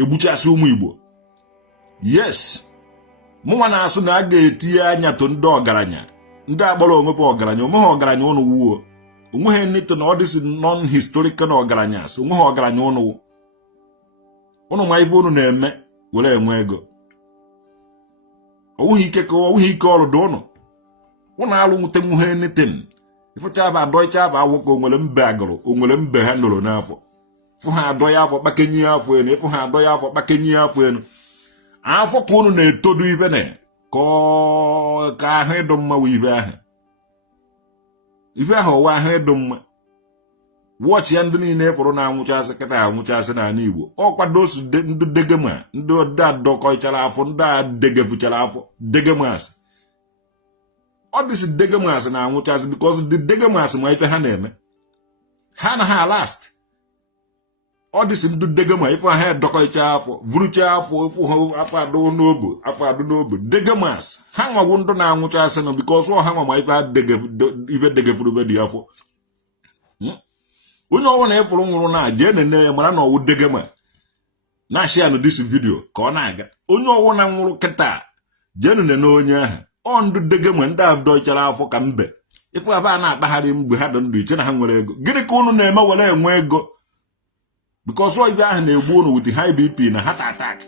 egbuchasị ụmụ Igbo yes mụnwa na-asụ na a ga-etinye anya to ndị ọgaranya ndị akpọrọ onwepe ọgaranya onweghị ọgaranya ụnụ wuo onweghị nito na ọdịsị non historical na ọgaranya so onweghị ọgaranya ụnụ ma ibe ụnụ na-eme were enwe ego onweghị ike ọrụ dị ụnụ Una alu mutengu anything. If you have a Deutsche have a walk on them bagger, on them behandle enough. For her doya for back in year for any, for her doya for back in year for any. I for Kone to do even call car head on my weaver. If I have one head on watch Yandini Nepal na muchas na Igbo. O kwa those degema, ndo that doko chalafo, nda degefu chalafo, degemas. All this degemas na muchas because the degemas might have Hana ha last. All this ndo degema if I had doko chalafo, vuru chalafo, if afa do noble, degemas. Hanga wundo na muchas no because what hanga might have degefu be diafo. Onye ọwụ na efuru nwụrụ na je nene mara na ọwụ degema na share no this video ka ọ na-aga onye ọwụ na nwụrụ kịta je nene onye ahụ ọ ndụ degema ndị abdo chara afọ ka mbe ifu aba na-akpagharị mgbe ha dị ndụ iche na ha nwere ego gịnị ka unu na-eme were enwe ego because ọ ibe ahụ na-egbu unu with high BP na heart attack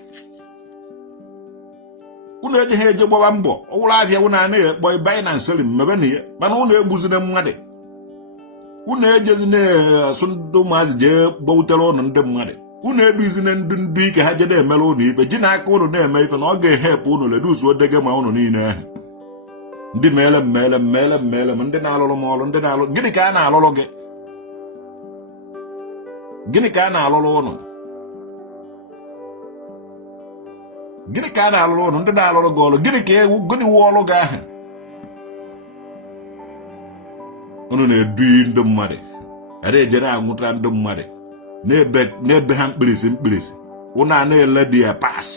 unu eje ha eje gbaba mbọ ọwụrụ afịa unu a na-ekpọ Binance Selim mebe na ya mana unu egbuzine mmadụ unu ejezi na-asụ ndị ụmụazị jee gbawutere ụnụ ndị mmadụ unu eduzine ndị ike ha jede emere ụnụ ife ji n'aka ụnụ na-eme ife na ọ ga-ehepụ ụnụ leduzuo degema ụnụ niile ahụ ndị meele m ndị na-alụrụ m ọrụ ndị na-alụ gịnị ka a na-alụrụ gị gịnị ka a na-alụrụ ụnụ gịnị ka a na-alụrụ ụnụ ndị na-alụrụ gị ọrụ gịnị ka gịnị wụ ọrụ gị ahụ unu na-edu ndị mmadụ ara ejere anwụta ndị mmadụ na-ebe ha mkpirisi unu a na-ele dị ya pass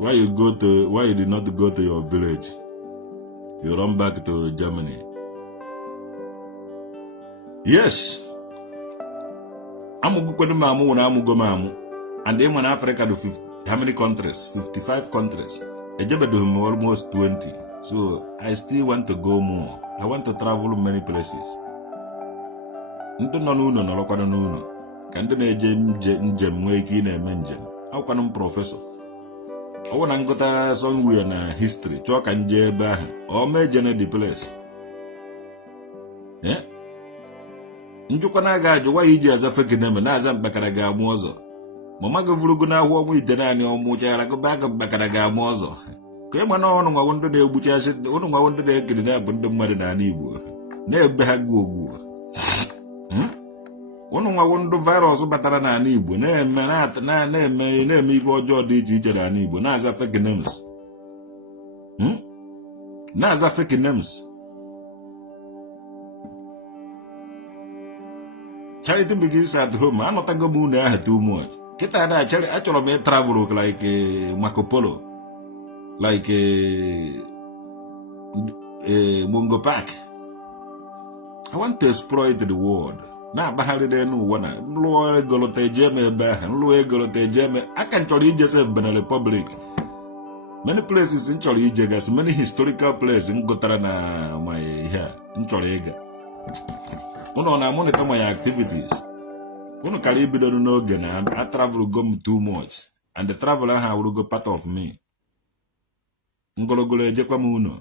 why you did not go to your village you run back to Germany yes amụgụkwenu m amụ na amụgo m amụ and in Africa do 50 how many countries 55 countries Ejebedom almost 20, so I still want to go more. I want to travel many places. Ndị nọ n'ụlọ nọrọkwana n'ụlọ ka ndị na-eje njem nwee ike ị na-eme njem akwụkwana m prọfesọ ọ bụ na ngụta somewhere na history chọọ ka nje ebe ahụ ọ mee jene the place njụkwana aga ajụ nwa ya iji aza fekineme na-aza mkpakara ga-amụ ọzọ mama gị vụrụgo n'ahụ ọmụ ite naanị ọmụchara gụba aga mkpakara ga-amụ ọzọ ka ịma na ọnụ nwawo ndị na-egbuchasị ụnụ nwawo ndị na-ekiri na-abụ ndị mmadụ n'ala Igbo na-ebe ha gụ ogwu ụnụ nwawo ndị virus batara n'ala Igbo na-eme ibe ọjọọ dị iche iche n'ala Igbo na-aza fake names na-aza fake names charity begins at home anọtago m unu ahụ too much kịta da achọrọ m travel like Marco Polo like Jpac. I want to exploit the world na-agbagharị n'ụwa na lụọ egolote ejeme ebe ahụ lụọ egolote ejeme aka nchọrọ ije sef Benin Republic many places nchọrọ ije gasị many historical places ngụtara na my ihe nchọrọ ịga ụnụ na monitor my activities ụnụ kara ibido n'oge na I travel go too much and the travel ahụ will go part of me ngologolo ejekwa m ụnụ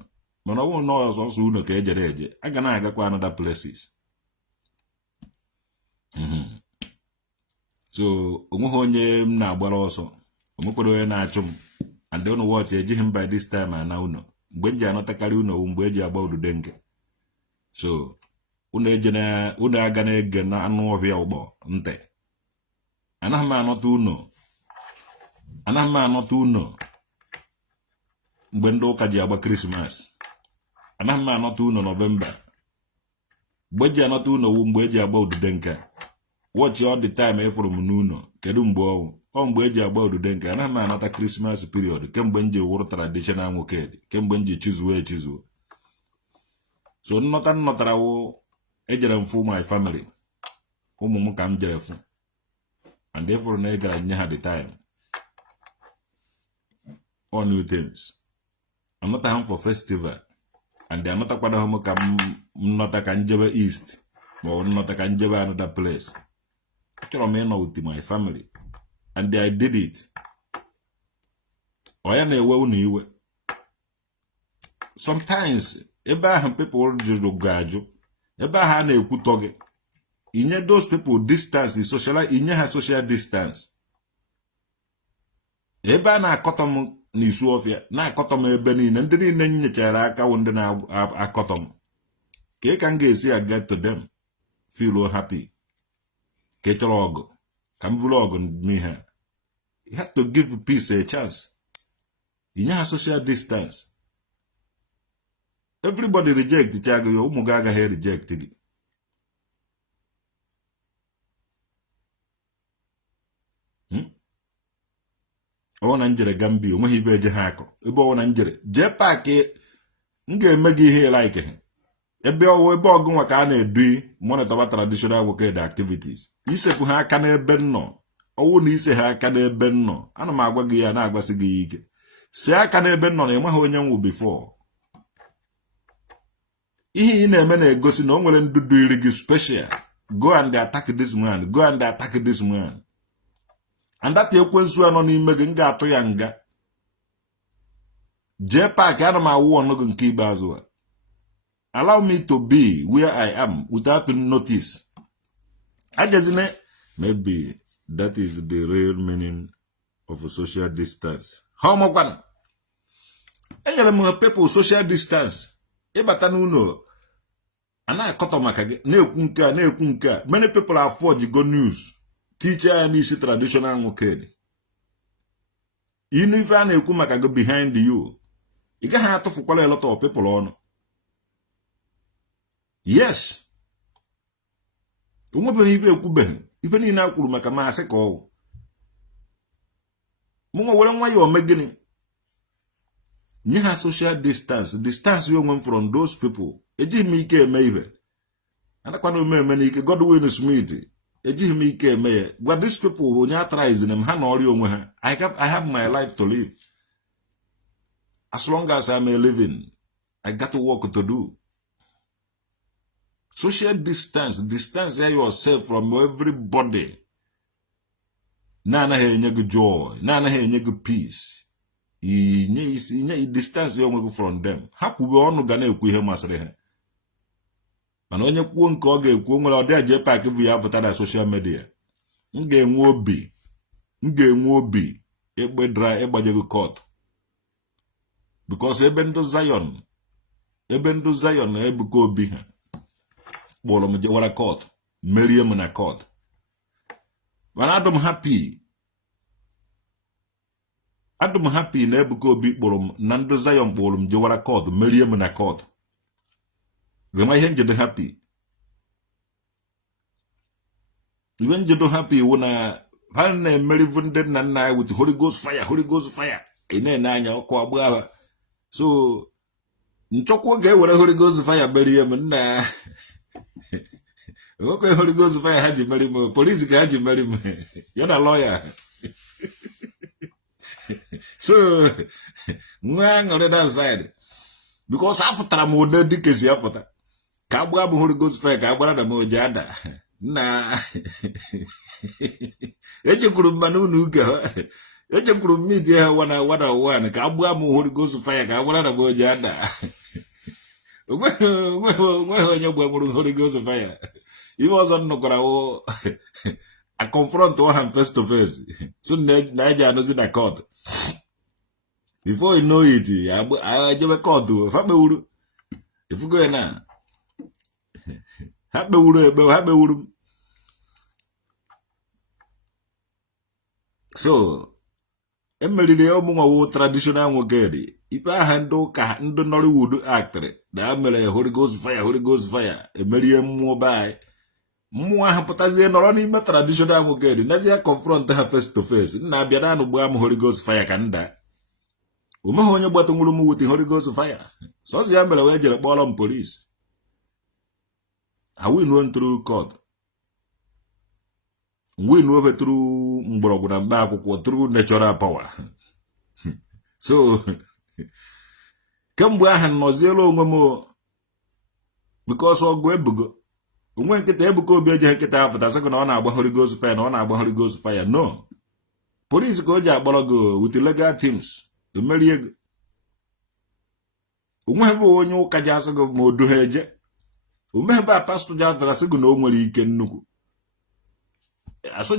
mana ọ bụrụ na ọsọsọ ụnụ ka ejere eje aga na-agakwa another places so onweghị onye m na-agbara ọsọ onwekwara onye na-achụ m and ụnụ watch ejighị m by this time ana ụnụ mgbe m ji anọtakarị ụnụ mgbe eji agba udude nke so unu aga na-ege na anụ ọhịa ụgbọ ntị anaghị m anọta ụnọ mgbe ndị ụka ji agba Krismas anaghị m anọta ụnọ Novemba mgbe eji anọta ụnọ wu mgbe eji agba udude nke watch all the time efuru m n'ụnọ kedu mgbe ọ mgbe eji agba udude nke anaghị m anọta Krismas period kemgbe m ji wụrụ traditional Nwokedi kemgbe m ji chizuo so nnọtara wụ ejere m fụ my family ụmụ m ka m jere fụ and efuru na egara nye ha the time all new things anọta ha for festival and anọtakwana ha m ka m nọta ka njebe east ma ọ nọta ka njebe another place achọrọ m ịnọ with my family and I did it Oya na-ewe unu iwe. Sometimes ebe ahụ people jụrụ gajụ, ebe ahụ a na-ekwutọ gị, inye those people distance, inye ha social distance. Ebe a na-akọtọ m n'isu ọfịa, na-akọtọ m ebe niile, ndị niile nyechara aka wụ ndị na-akọtọ m. Ka ị ka m ga-esi get to them, feel happy. Ka ị chọrọ ọgụ, ka m vụrụ ọgụ n'ihe. You have to give peace a chance. Inye ha social distance. Everybody reject gị, ụmụ gị agaghị reject gị. Ọwụ na njere Gambia, onweghị ibe eje ha akọ. Ebe ọwụ na njere, Jpac m ga-eme gị ihe like ha. Ebe ọgụ nwa ka a na-edu monitor traditional Nwokedi activities. Isefu ha aka n'ebe nnọ. Ọwụ na ise ha aka n'ebe nnọ. Ana m agwa gị ya na-agbasi gị ike. Si aka n'ebe nnọ na enweghị onye nwụ before. Ihe ị na-eme na-egosi na o nwere ndudu iri gị special. Go and attack this man. Go and attack this man. And that ekwensu anọ n'ime gị ga-atụ ya nga. Jpac ana m awụ ọnụ gị nke ikpeazụ a. Allow me to be where I am without notice. Ajazine, maybe that is the real meaning of a social distance. How mokwana? Enyere m people social distance. Ịbata n'ụlọ. Ana-akọtọ maka gị, na-ekwu nke a, na-ekwu nke a. Many people are forged go news. Teacher ya n'isi traditional Nwokedi. Inu ife a na-ekwu maka gị behind you. Ị gaghị atụfukwala a lot of people ọnụ. Yes. Onwebeghị ibe ekwubeghị. Ife niile a kwuru maka maasị ka ọwụ. Mụnwa were nwayọọ mee gịnị? Nye ha social distance. Distance you onwe from those people. Ejighị m ike eme ihe. Anakwana eme n'ike. Godwin Smith. Ejighị m ike eme ya. But these people onye atraizin m ha na ọrịa onwe ha. I have my life to live. As long as I'm a living, I got to work to do. Social distance. Distance yourself from everybody. Na anaghị enye gị joy. Na anaghị enye gị peace. Inye distance onwe gị from them. Ha kwube ọnụ ga na-ekwu ihe masịrị ha. Mana onye kwuo nke ọ ga-ekwu nwere ọdịa Jpac bụ ya pụta na social media. M ga-enwe obi ekpedra ịgbajego court. Because ebe ndụ Zion ebuka obi ha. Kpọrọ m jewara court. Merie m na court. Mana adụm happy na ebuka obi kpọrọ m na ndụ Zion kpọrọ m jewara court. Merie m na court. Gama ihe njedo happy. Iwe njedo happy wụ na ha na-emerivu ndị nna nna ya with Holy Ghost fire. Ị na-ene anya ọkụ agbụ agha. So, nchọkwa ga-ewere Holy Ghost fire merie m nna nwoke Holy Ghost fire ha ji meri m. Polisi ka ha ji meri m. Ya na lawyer. So, nwa aṅụrị that side. Because afụtara m ụdị dịka si afụta. Ka agbaa m Holy Ghost fire ka agbara na m oji ada. Na echekwuru m mana unu uke ha. Echekwuru m midi ha one ka agbaa m Holy Ghost fire ka agbara na m oji ada. Onweghị onye gbamụrụ Holy Ghost fire. Ihe ọzọ nnụkwara wụ a confront one face to face. So na eji anụzi na court. Before you know it, I jebe court. Fakpewuru. Ifugo ya na. Hakpewuru. So, emeriri ọmụnwa wụ traditional Nwokedi. Ife aha ndị ụka ndị Nollywood actor na mere Holy Ghost fire emerie mmụọ bai. Mmụọ ahụ pụtazie nọrọ n'ime traditional Nwokedi nazie confront ha face to face. Nna abịa na anụgbu am Holy Ghost fire ka nda. Umeghị onye gbatanwuru m with Holy Ghost fire. Sọzi ya mere wee jere kpọrọ m police. I win through court. Win over through mgbọrọgwụ na mkpa akwụkwọ through natural power. So, kemgbe ahụ nọziela onwe m because ọgụ ebugo. Onwe nkịta ebuka obi eje nkịta afụta sịkụ na ọ na-agba Holy Ghost fire na ọ na-agba Holy Ghost fire. No. Police ka o ji akpọrọ go with legal teams. emerie onwe onye ụka ji asị gị ma o duhe eje omebe a pastọ ji atara sị gị na o nwere ike nnukwu asị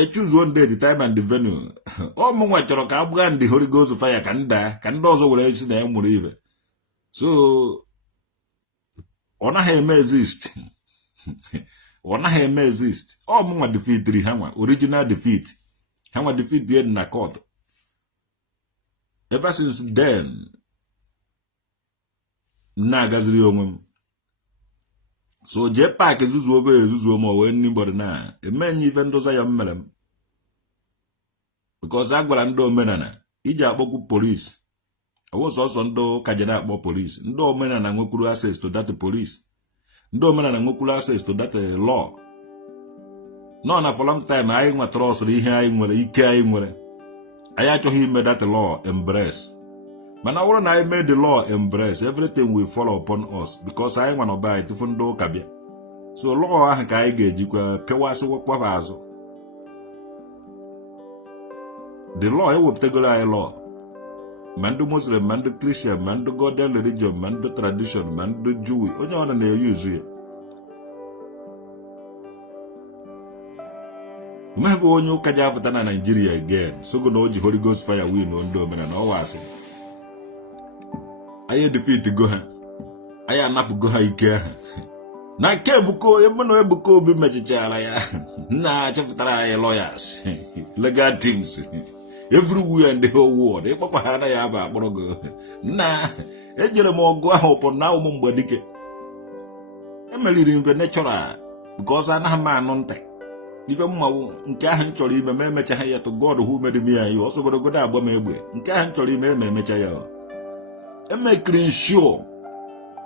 echuzuo ndị the time and the venue ọ mụ nwa chọrọ ka a gbaa ndị Holy Ghost fire ka ndị ọzọ were esi na ya mụrụ ibe so ọ naghị eme exist ọ naghị eme exist ọ mụ nwa defeatri ha nwa original defeat ha nwa defeat ya na court ever since then na-agaziri onwe m so Jpac ezuzu obe ezuzu ma wee anybody na emenye ife ndoza ya mere m because a gwara ndị omenala iji akpọkwu police ọwụ sọsọ ndị ụka jere akpọ police ndị omenala nwekwuru access to that police ndị omenala nwekwuru access to that law nọ na for long time anyị nwetara ọsọrọ ihe anyị nwere ike anyị nwere anyị achọghị ime that law embrace mana wụrụ na anyị made the law embrace everything will follow upon us because anyị nwa n'ọba anyị tufu ndị ụka bịa so law ahụ ka anyị ga-ejikwa pịwasị kwaba azụ the law ewepụtagoro anyị law ma ndị Muslim ma ndị Christian ma ndị Godel religion ma ndị tradition ma ndị Jew onye ọna na-eyuzu ya umebe onye ụka ji apụta na Nigeria again sogo na o ji Holy Ghost fire win ndị omenala ọwa asị anyị defeat go ha anyị anapụgo ha ike ha na nke Ebuka ebe na Ebuka Obi mechichara ya na-achọpụtara anyị lawyers legal teams everywhere in the whole world ịkpọkwa ha na ya bụ akpọrọ go na ejere m ọgụ ahụ pụrụ na ụmụ mgbe dike emeriri mbe natural because anaghị m anụ ntị ibe mmanwụ nke ahụ m chọrọ ime ma emechaghị ya to God who made me and you ọsọ gorogodo agba m egbe nke ahụ m chọrọ ime ma emecha ya emekiri sure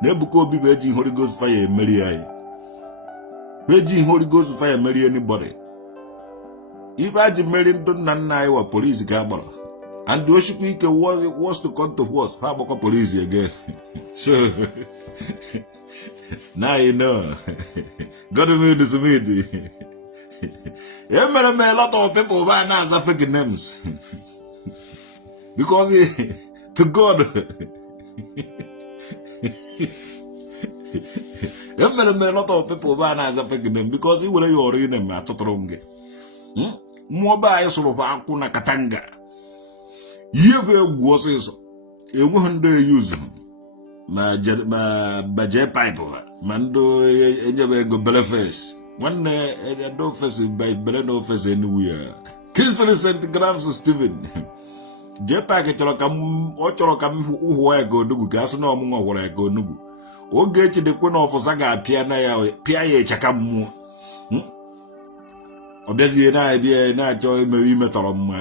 na Ebuka Obi bụ eji Holy Ghost fire emeri anyị bụ eji Holy Ghost fire emeri anybody ife aji meri ndị nna nna anyị wa polisi ka agbara and oshikwa ike was to come to force ha agbakwa polisi again so now you know God will submit emere m a lot of people ba na-aza fake names because to God emere m a lot of people ba na-aza fake name because i were your real name atụtụrụ m gị mmụọ be anyị sụrụ fa akwụ na Katanga ihe bụ egwu ọsịsọ enweghị ndị eyuzu ma Jpac ma ndị enyebe ego belefes nwanne edo ofesi by bele na ofesi anywhere Kingsley St. Grams Stephen Jpac chọrọ ka m hụwa ya ka onugbu ka asị na ọmụnwa gwara ya ka onugbu oge echidekwe na ọfụsa ga-apịa na ya pịa ya ịchaka mmụọ ọ bịazie na-abịa na-achọ imetọrọ ma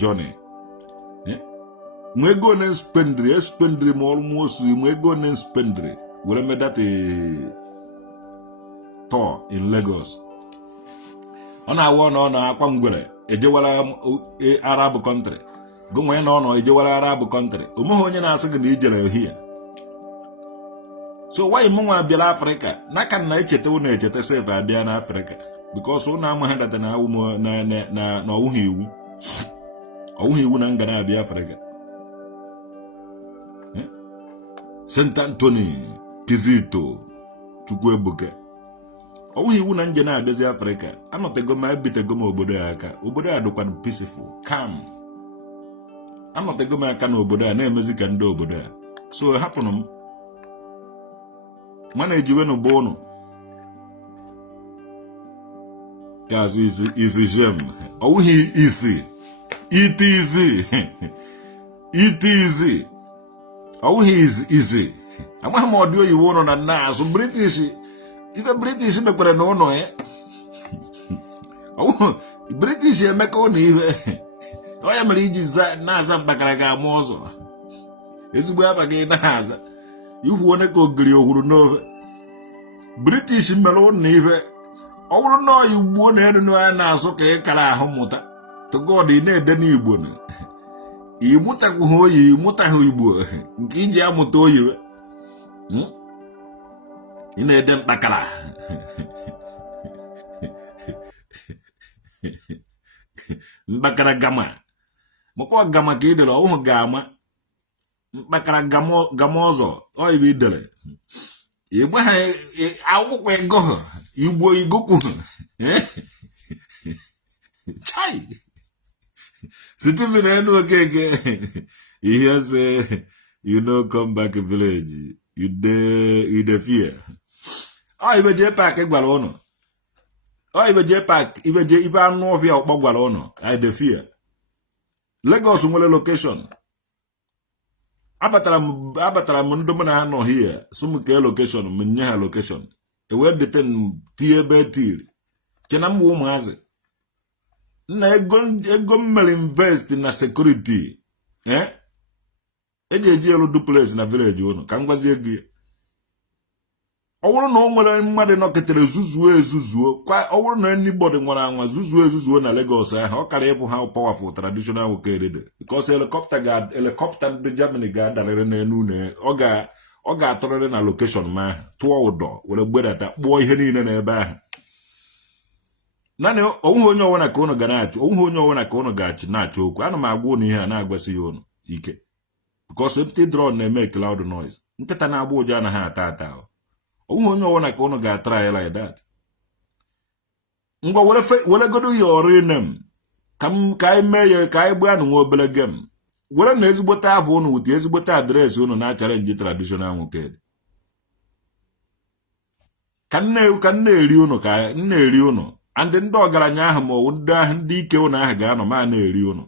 Johnny ma ego na spendri ma almost ma ego na spendri were medate tour in Lagos ọ na-awụ na ọ na-akwa ngwere ejewara Arab country gụnwe na ọ nọ ejewara Arab country omeghe onye na-asị gị na ijere ohia so why mụ nwa bịara Afrịka n'aka na echeta ụna echeta sef abịa na Afrịka because ụna amaghị data na ọwụghị iwu na nga na-abịa Afrịka St. Anthony Kizito Chukwuebuka ọwụghị iwu na nje na-abịazi Afrịka anọtego m ebitego m obodo ya aka obodo ya dịkwa peaceful calm anọtego m aka na obodo ya na-emezi ka ndị obodo ya so hapụrụ m mana ejiwe n'ụgbọ ụnụ kazụ isi jem ọwụghị isi itizi ọwụghị izi amaghị m ọdị oyibo ụnụ na nna azụ British mekwere na ụnụ ya British emeka ụnụ ihe ọ ya mere iji na-aza mkpakara ga-amụ ọzọ ezigbo aba gị na-aza ihu onye ka ogiri ohuru n'ofe British mere ụnụ ihe ọ bụrụ na ọya ugbo na elu ya na-asụ ka ị kara ahụ mụta to God ị na-ede n'Igbo na ịmụtakwughị oyi ịmụtaghị Igbo nke iji amụta oyiwe ị na-ede mkpakara Mbakara gama. Mokwa gama ka idere owo gama. Mbakara gama ozo. O ibe idere. Igbo ha akwụkwọ ego Igbo igoku. Chai. Sitting in Nwokedi. You hear say, you know, come back village. You de fear. Oh, ibe Jpac gwara ono. Oh, ibe Jpac, ibe anu ofia okpo gwara ono. I de fear. Lagos nwere location. Abatara m ndomo na no here. Sumuke location, menye ha location. E we deten tie be tiri. Chena mu umuazi. Na ego mmere invest na security. Eji elu duplex na village ono. Ka ngwazi ego. Owuru na o nwere mmadụ nọketere zuzuo kwa owuru na anybody nwere anwa zuzuo na Lagos ahụ ọ kara ịbụ ha powerful traditional Nwokedi because helicopter ndị Germany ga-adarịrị n'elu na ọ ga-atụrịrị na location ma tụọ ụdọ were gbedata kpụọ ihe niile n'ebe ahụ naanị onwe onye ọwụna ka unu ga na-achụ onwe onye ọwụna ka unu ga-achụ na-achụ okwu ana m agwa unu ihe a na-agwasị ya unu ike because empty drone na-eme loud noise nkịta na-agba ụjọ anaghị ata onye ọwụna ka unu ga-try like that ngwa were godo your real name ka anyị mee ya ka anyị gbaa nwa obere game were na ezigbote abụ unu wute ezigbote adreesị unu na challenge traditional Nwokedi ka nne eri unu ka nne eri unu and ndị ọgaranya ahụ ma ọwụ ndị ike unu ahụ ga-anọ ma na-eri unu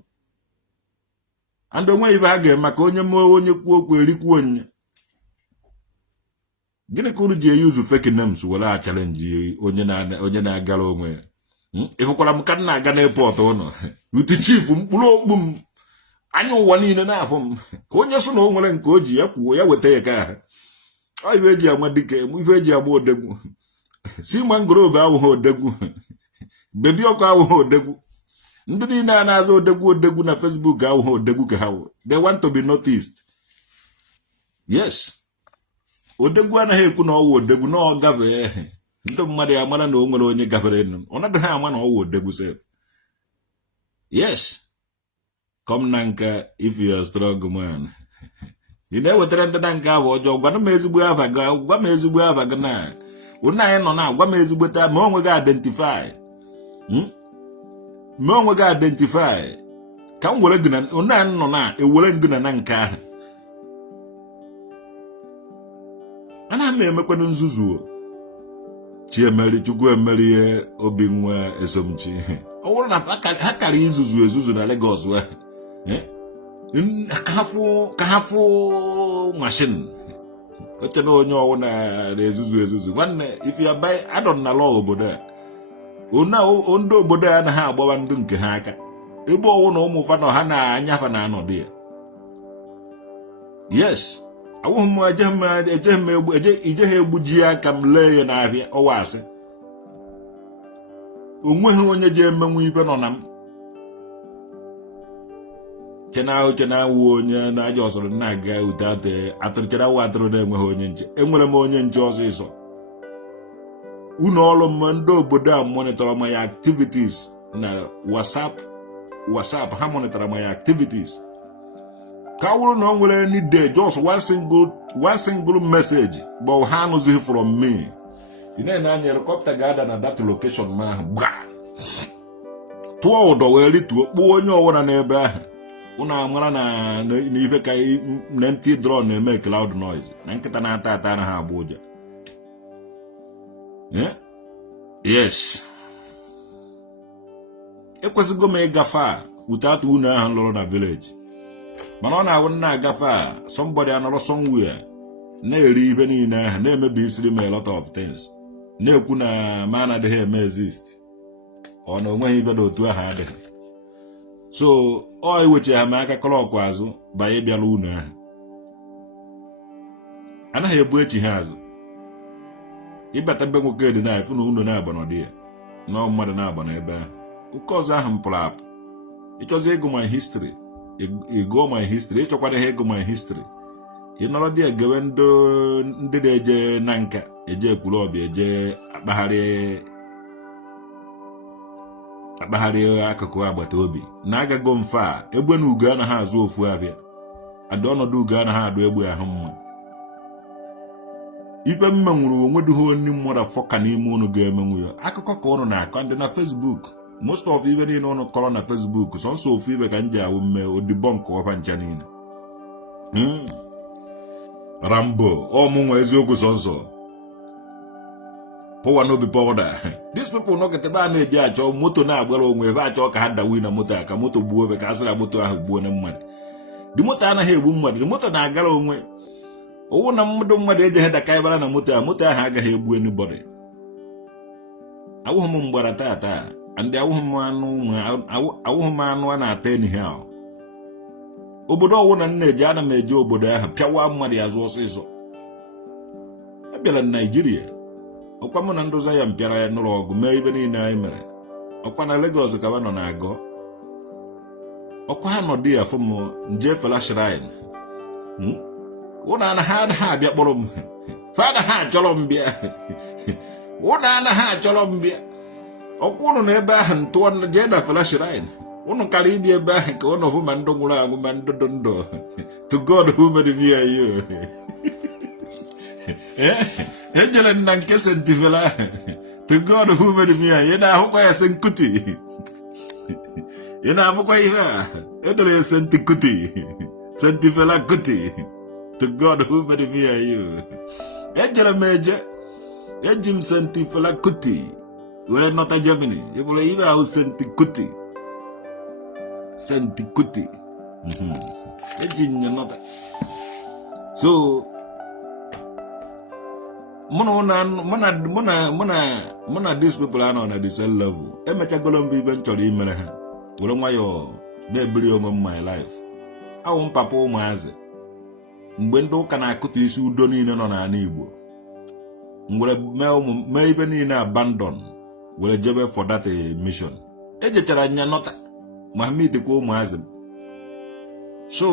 and onwe ibe ha ga-eme maka onye mee onye kwuo okwu erikwuo onye gịnị ka unu ji eyuzu fake names were challenge onye na-agara onwe ịhụkwara m ka na-aga n'airport ụnọ uti chief mkpụrụ okpu m anya ụwa niile na-afụ m ka onye so na o nwere nke o ji ya kwuo ya weta ya ka ha ibe eji ama dike ibe eji agba odegwu si mangrove awụghị odegwu bebi ọkụ awụghị odegwu ndị niile a na-azụ odegwu na Facebook awụghị odegwu ka ha wụ they want to be noticed. Yes, odegwu anaghị ekwu na ọwụ odegwu na ọ gabe ndị mmadụ ya mara na o nwere onye gabere nụ ọ naghị ama na ọwụ odegwu sef. Yes, come na nka if you are strong man. Ị na-ewetara ndị na nke ahụ ọjọọ gwa m ezigbo aba gị na ụna anyị nọ na gwa m ezigbo taa ma onwe gị identify ka m were gị na ụna anyị nọ na ewere gị na nke ahụ ana m emekwanụ nzuzu Chiemeri Chukwu emeri obi nwa Esomchi ọ bụrụ na ha kara izuzu na Lagos ka ha fụ machine oche na onye ọwụ na-ezuzu nwanne if you buy adon na law obodo a ndị obodo a anaghị agbawa ndị nke ha aka ebe ọwụ na ụmụ fanọ ha na-anyafa na anọdụ ya. Yes, awụghị m ije ha egbuji aka m lee ya na-abịa ọwa asị onweghị onye ji emenwu ibe nọ na m chena awụ onye na-aja ọsọrọ na-aga ute atụrụ chena awụ atụrụ na-enweghị onye nche enwere m onye nche ọsịsọ unu ọrụ m ndị obodo a monitọrọ my activities na WhatsApp ha monitọrọ my activities ka wụrụ na o nwere any day just one single message but ha anụzighị from me na-anya helicopter ga-ada na that location ma ahụ tụọ ụdọ wee rituo kpụọ onye ọwụra n'ebe ahụ unu amara na ibe ka na empty drone na-eme loud noise na nkịta na-ata ata na ha agba ụja. Yes, ekwesịgo m ịgafe a without unu ahụ lụrụ na village mana ọ na-awụ na-agafe a somebody anọrọ somewhere na-eri ibe niile ahụ na-emebi isiri m a lot of things na-ekwu na ma na-adịghị eme exist ọ na onweghị ibe na otu ahụ adịghị so ọ iweche ha ma aka klọkụ azụ banye bịala unu ahụ anaghị ebu echi ha azụ ịbata be Nwokedi na ifu na unu na-agba n'ọdị ya na mmadụ na-agba n'ebe ahụ ụka ọzọ ahụ m pụrụ apụ ịchọzi ịgụ my history ịgụọ my history ịchọkwara ihe ịgụ my history ị nọrọ dị egewe ndị na-eje na nka eje ekwuru ọbịa eje akpagharị akpagharị akụkụ agbata obi na agago mfe a egbe na ugo anaghị azụ ofu abịa adị ọnọdụ ugo anaghị adụ egbe ahụ mma ibe mmenwuru onwe duho onye mmadụ fọka n'ime unu ga-emenwu ya akụkọ ka unu na-akọ ndị na Facebook most of ibe niile unu kọrọ na Facebook sọnsọ ofu ibe ka m ji awụ mme odibọnkụ ọba ncha niile Rambo ọmụnwa eziokwu sọnsọ pụwa n'obi powder these people no get ba na-eji achọ moto na-agbara onwe ebe achọ ka ha dawi na moto a ka moto gbuo ebe ka asị na moto ahụ gbuo na mmadụ dị moto anaghị egbu mmadụ dị moto na-agara onwe owu na mmadụ ejeghị daka ịbara na moto ahụ agaghị egbu anybody awụghị m mgbara taa ndị awụghị m anụ a na-ata enihe ahụ obodo ọwụ na nna-eji ana m eje obodo ahụ pịawa mmadụ ya zụ ọsịsọ abịala na Naijiria ọkwa mụ na ndoza ya mpịara ya nụrụ ọgụ mee ibe niile anyị mere ọkwa na Lagos ka ba nọ na-agọ ọkwa ha nọ dị ya fụ m nje fela shrine ụna anaghị abịa kpọrọ m fada ha achọrọ m bịa ụna anaghị achọrọ m bịa ọkwa ụnụ na ebe ahụ ntụọ jee na fela shrine ụnụ kara ịdị ebe ahụ ka ụnụ hụ ma ndụ nwụrụ anwụ ma ndụ dị ndụ to God who made me and you ejere na nke sentifela to God who made me and you na-ahụkwa ya senkuti ị na-abụkwa ihe a edere ya sentifela kuti to God who made me and you ejere m eji m sentifela kuti were nọta Germany ịbụrụ ihe ahụ sentikuti eji nye nọta so mụ na these people anọ na the same level emechagolo mbụ ibe m chọrọ imere ha were nwayọọ na-ebiri onwe m my life awụ m papa ụmụazị mgbe ndị ụka na-akụta isi udo niile nọ n'ala Igbo were mee ibe niile abandon were jebe for that mission ejechara nya nọta ma meetikwa ụmụazị so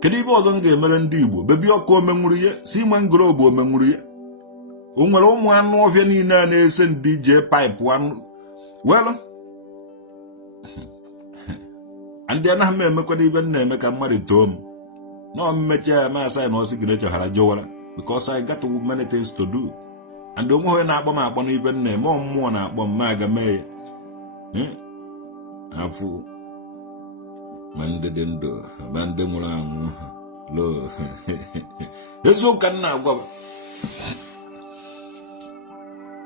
kedu ibe ọzọ m ga-emere ndị Igbo bebi ọkụ omenwuru ya si ime ngorobu omenwuru ya o nwere ụmụ anụ ọhịa niile a na-ese ndị Jpac anụ well ndị anaghị m emekwado ibe m na-eme ka mmadụ too m na mmecha ya ma asị na ọsị gị nechọghara jọwara because I got many things to do and onwe onye na-akpọ m akpọ n'ibe m na-eme mmụọ na-akpọ m ma aga mee ya afụ ma ndị dị ndụ ma ndị nwụrụ anwụ lo eziokwu m na-agwa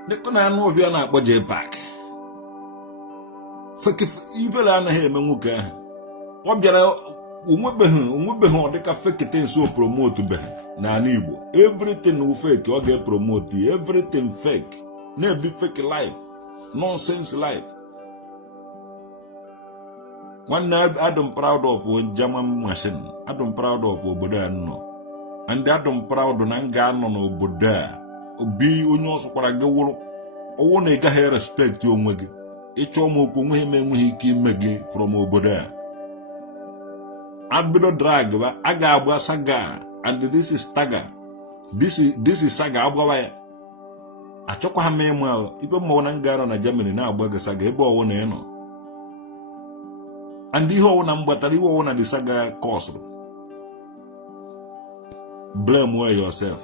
dịka na anụ ọhịa na-akpọ Jpac ibele anaghị eme nwoke ahụ ọ bịara onwebeghị ọ dịka fekete nso promote beghị n'ala Igbo everything wu fake ọ ga-epromote everything fake na-ebi fake life nonsense life nwanne adụm proud of German machine adụm proud of obodo a nọ and adụm proud na m ga-anọ n'obodo a obi onye ọsọkwara gị wụrụ ọwụ na ị gaghị respect onwe gị ịchọ m okwu onwe m enweghị ike ime gị from obodo a abido drag ba a ga-agba saga and this is saga this is saga agbawa ya achọkwa ha m ịma ibe mmanwụ na m ga-anọ na Germany na-agba gị saga ebe ọwụ na ị nọ and ihe ọwụ na mgbatara ihe ọwụ na the saga cost blame yourself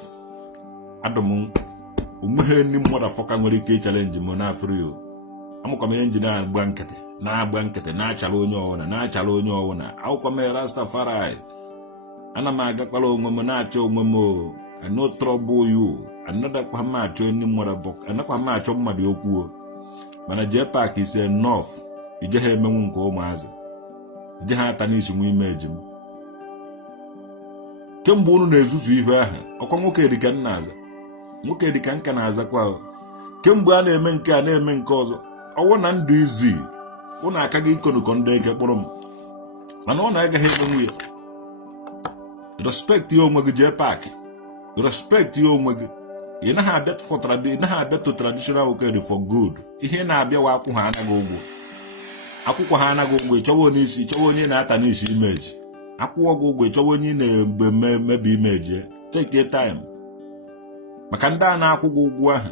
adụm onweghị ndị mmadụ afọka nwere ike challenge m na afri o amụkwa m enji na-agba nkịtị na-achara onye ọwụna akwụkwọ m Rastafari ana m agakwara onwe m na-achọ onwe m o I no trouble you anadakwa m achọ ndị mmadụ anakwa m achọ mmadụ okwu mana Jpac is enough ije ha emenwu nke ụmụazị ije ha ata n'isi nwe imeji m kemgbe unu na-ezuzu ibe ahụ ọkwa nwoke dịka nna-aza nwoke dịka nka na-azakwa kemgbe a na-eme nke a na-eme nke ọzọ ọwụ na ndụ izi ụnụ aka gị ikonụkọ ndị eke kpụrụ m mana ọ na-agaghị emenwu ya respect ya onwe gị Jpac respect ya onwe gị ị naghị abịa to traditional okedi for good ihe na-abịawa akwụkwọ ha anaghị ụgwọ ịchọwa onye isi ịchọwa onye na-ata n'isi imeji akwụkwọ gị ụgwọ ịchọwa onye na-emebi imeji take your time maka ndị a na-akwụ gị ụgwọ ahụ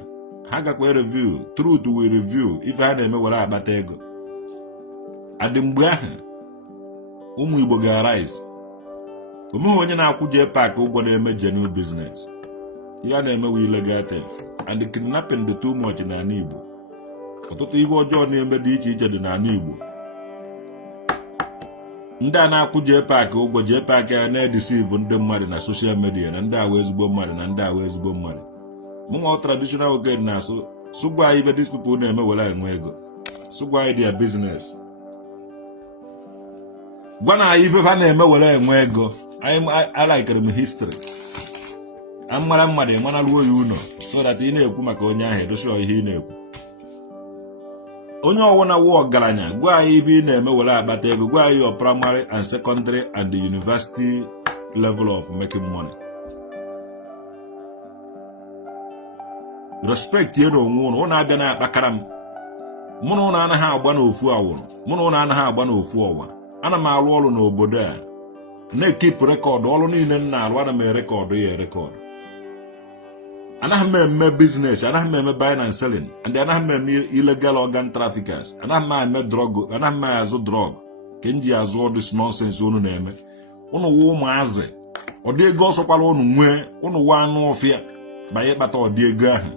ha gakwa review, truth will review ife ha na-eme were akpata ego. Adị mgbe ahụ ụmụ Igbo ga-arise. Omume onye na-akwụ Jpac ụgwọ na-eme genuine business. Ihe a na-eme with illegal things. And the kidnapping dị too much n'ala Igbo. Ọtụtụ ibe ọjọọ na-eme dị iche iche dị n'ala Igbo. Ndị a na-akwụ Jpac ụgwọ, Jpac ya na-edeceive ndị mmadụ na social media na ndị awa ezigbo mmadụ na ndị awa ezigbo mmadụ. Mụnwa traditional Nwokedi na-asụ sụgwa ibe these people na-eme were enwe ego. Sụgwa their business. Gwa na ibe ha na-eme were enwe ego. I like them history. Amara mmadụ mana ruo ya uno so that ị na-ekwu maka onye ahụ edosi ihe ị na-ekwu. Onye ọwụna wụ ọgaranya gwa anyị ibe ị na-eme were akpata ego, gwa anyị your primary and secondary and the university level of making money. Respect ye n'onwe unu, unu abịa na-akpakara m. Mụ na unu anaghị agba n'ofu awụrụ, mụ na unu anaghị agba n'ofu ọwa. Ana m arụ ọrụ n'obodo a na-ekip rekọdụ ọrụ niile m na-arụ, ana m erekọdụ ya erekọdụ. Anaghị m eme business, anaghị m eme buying and selling, and anaghị m eme illegal organ traffickers, anaghị m eme drug, anaghị m azụ drug ka m ji azụ all this nonsense unu na-eme. Unu wụ ụmụazị, ọ dị ego ọsọkwara unu nwee, unu wụ anụ ọfịa banye ịkpata ọdị ego ahụ.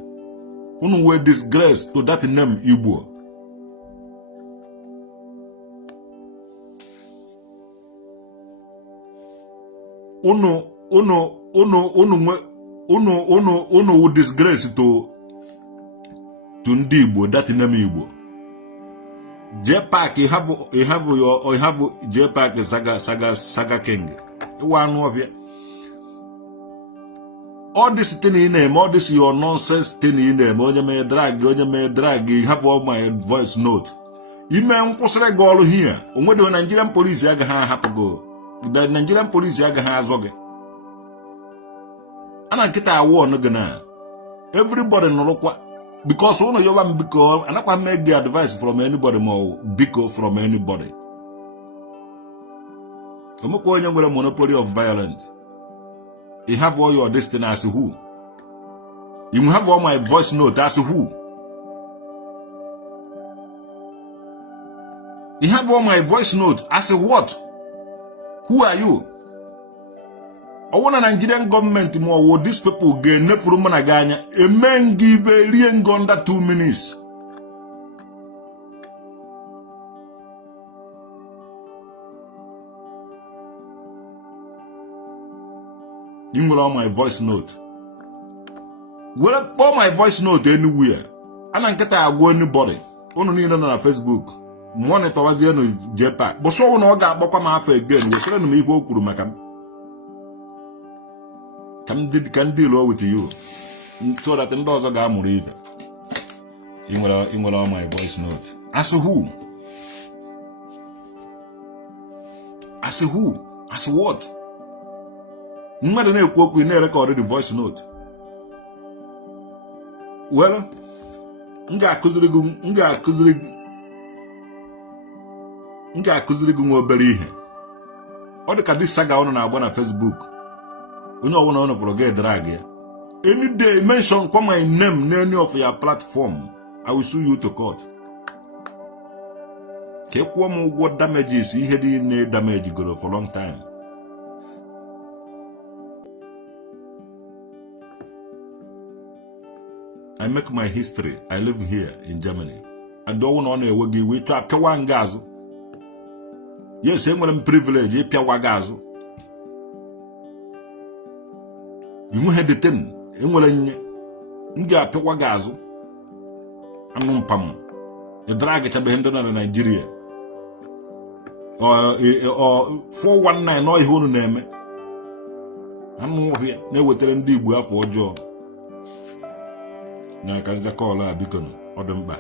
Unu wee disgrace to that name Igbo. Unu will disgrace to ndị Igbo, that name Igbo. Jpac, you have Jpac Saga King. All this thing in name, all this your nonsense thing in name, onye me drag, you have all my voice note. Ime nkwụsịrị gị ọrụ here. Onwedo Nigerian police agaghị ahapụ go. The Nigerian police agaghị azọ gị. Ana nkịta awọ no gana. Everybody nọrọkwa because unu yoba mbiko anakwa make advice from anybody more biko from anybody. Omukwa onye nwere monopoly of violence. You have all your destiny as who? You have all my voice note as who? You have all my voice note as what? Who are you? I want a Nigerian government more what these people gain from Managanya. A man give a ring under 2 minutes. You will all my voice note. Well, all my voice note anywhere. And I get anybody. Only on Facebook. Monitor was the end of Jpac. But so no got Bokama half again. We're trying to make Boku Makam. Can deal with you. So that the doors are Gamuriva. You will all my voice note. As who? As who? As what? Mmadụ na-ekwu okwu ị na-erekọdụ the voice note. Well, m ga-akụziri gị nwa obere ihe. Ọ dị ka dị saga ọnụ na-agba na Facebook. Onye ọbụla ọnụ fọrọ ga drag ya. Any day mention kwa my name na any of your platform, I will sue you to court. Ka kwuo m ụgwọ damages ihe dị na damage goro for long time. I make my history. I live here in Germany. I don't want to know we to Kawan Gazo. Yes, I'm privilege, Piawa Gazo. You had the 10. Nga Piawa Gazo. I'm Pam. A drag it behind Nigeria. Or 419 no whole name. I'm here. Never tell them deep for job. Na kaza call a beacon or them back.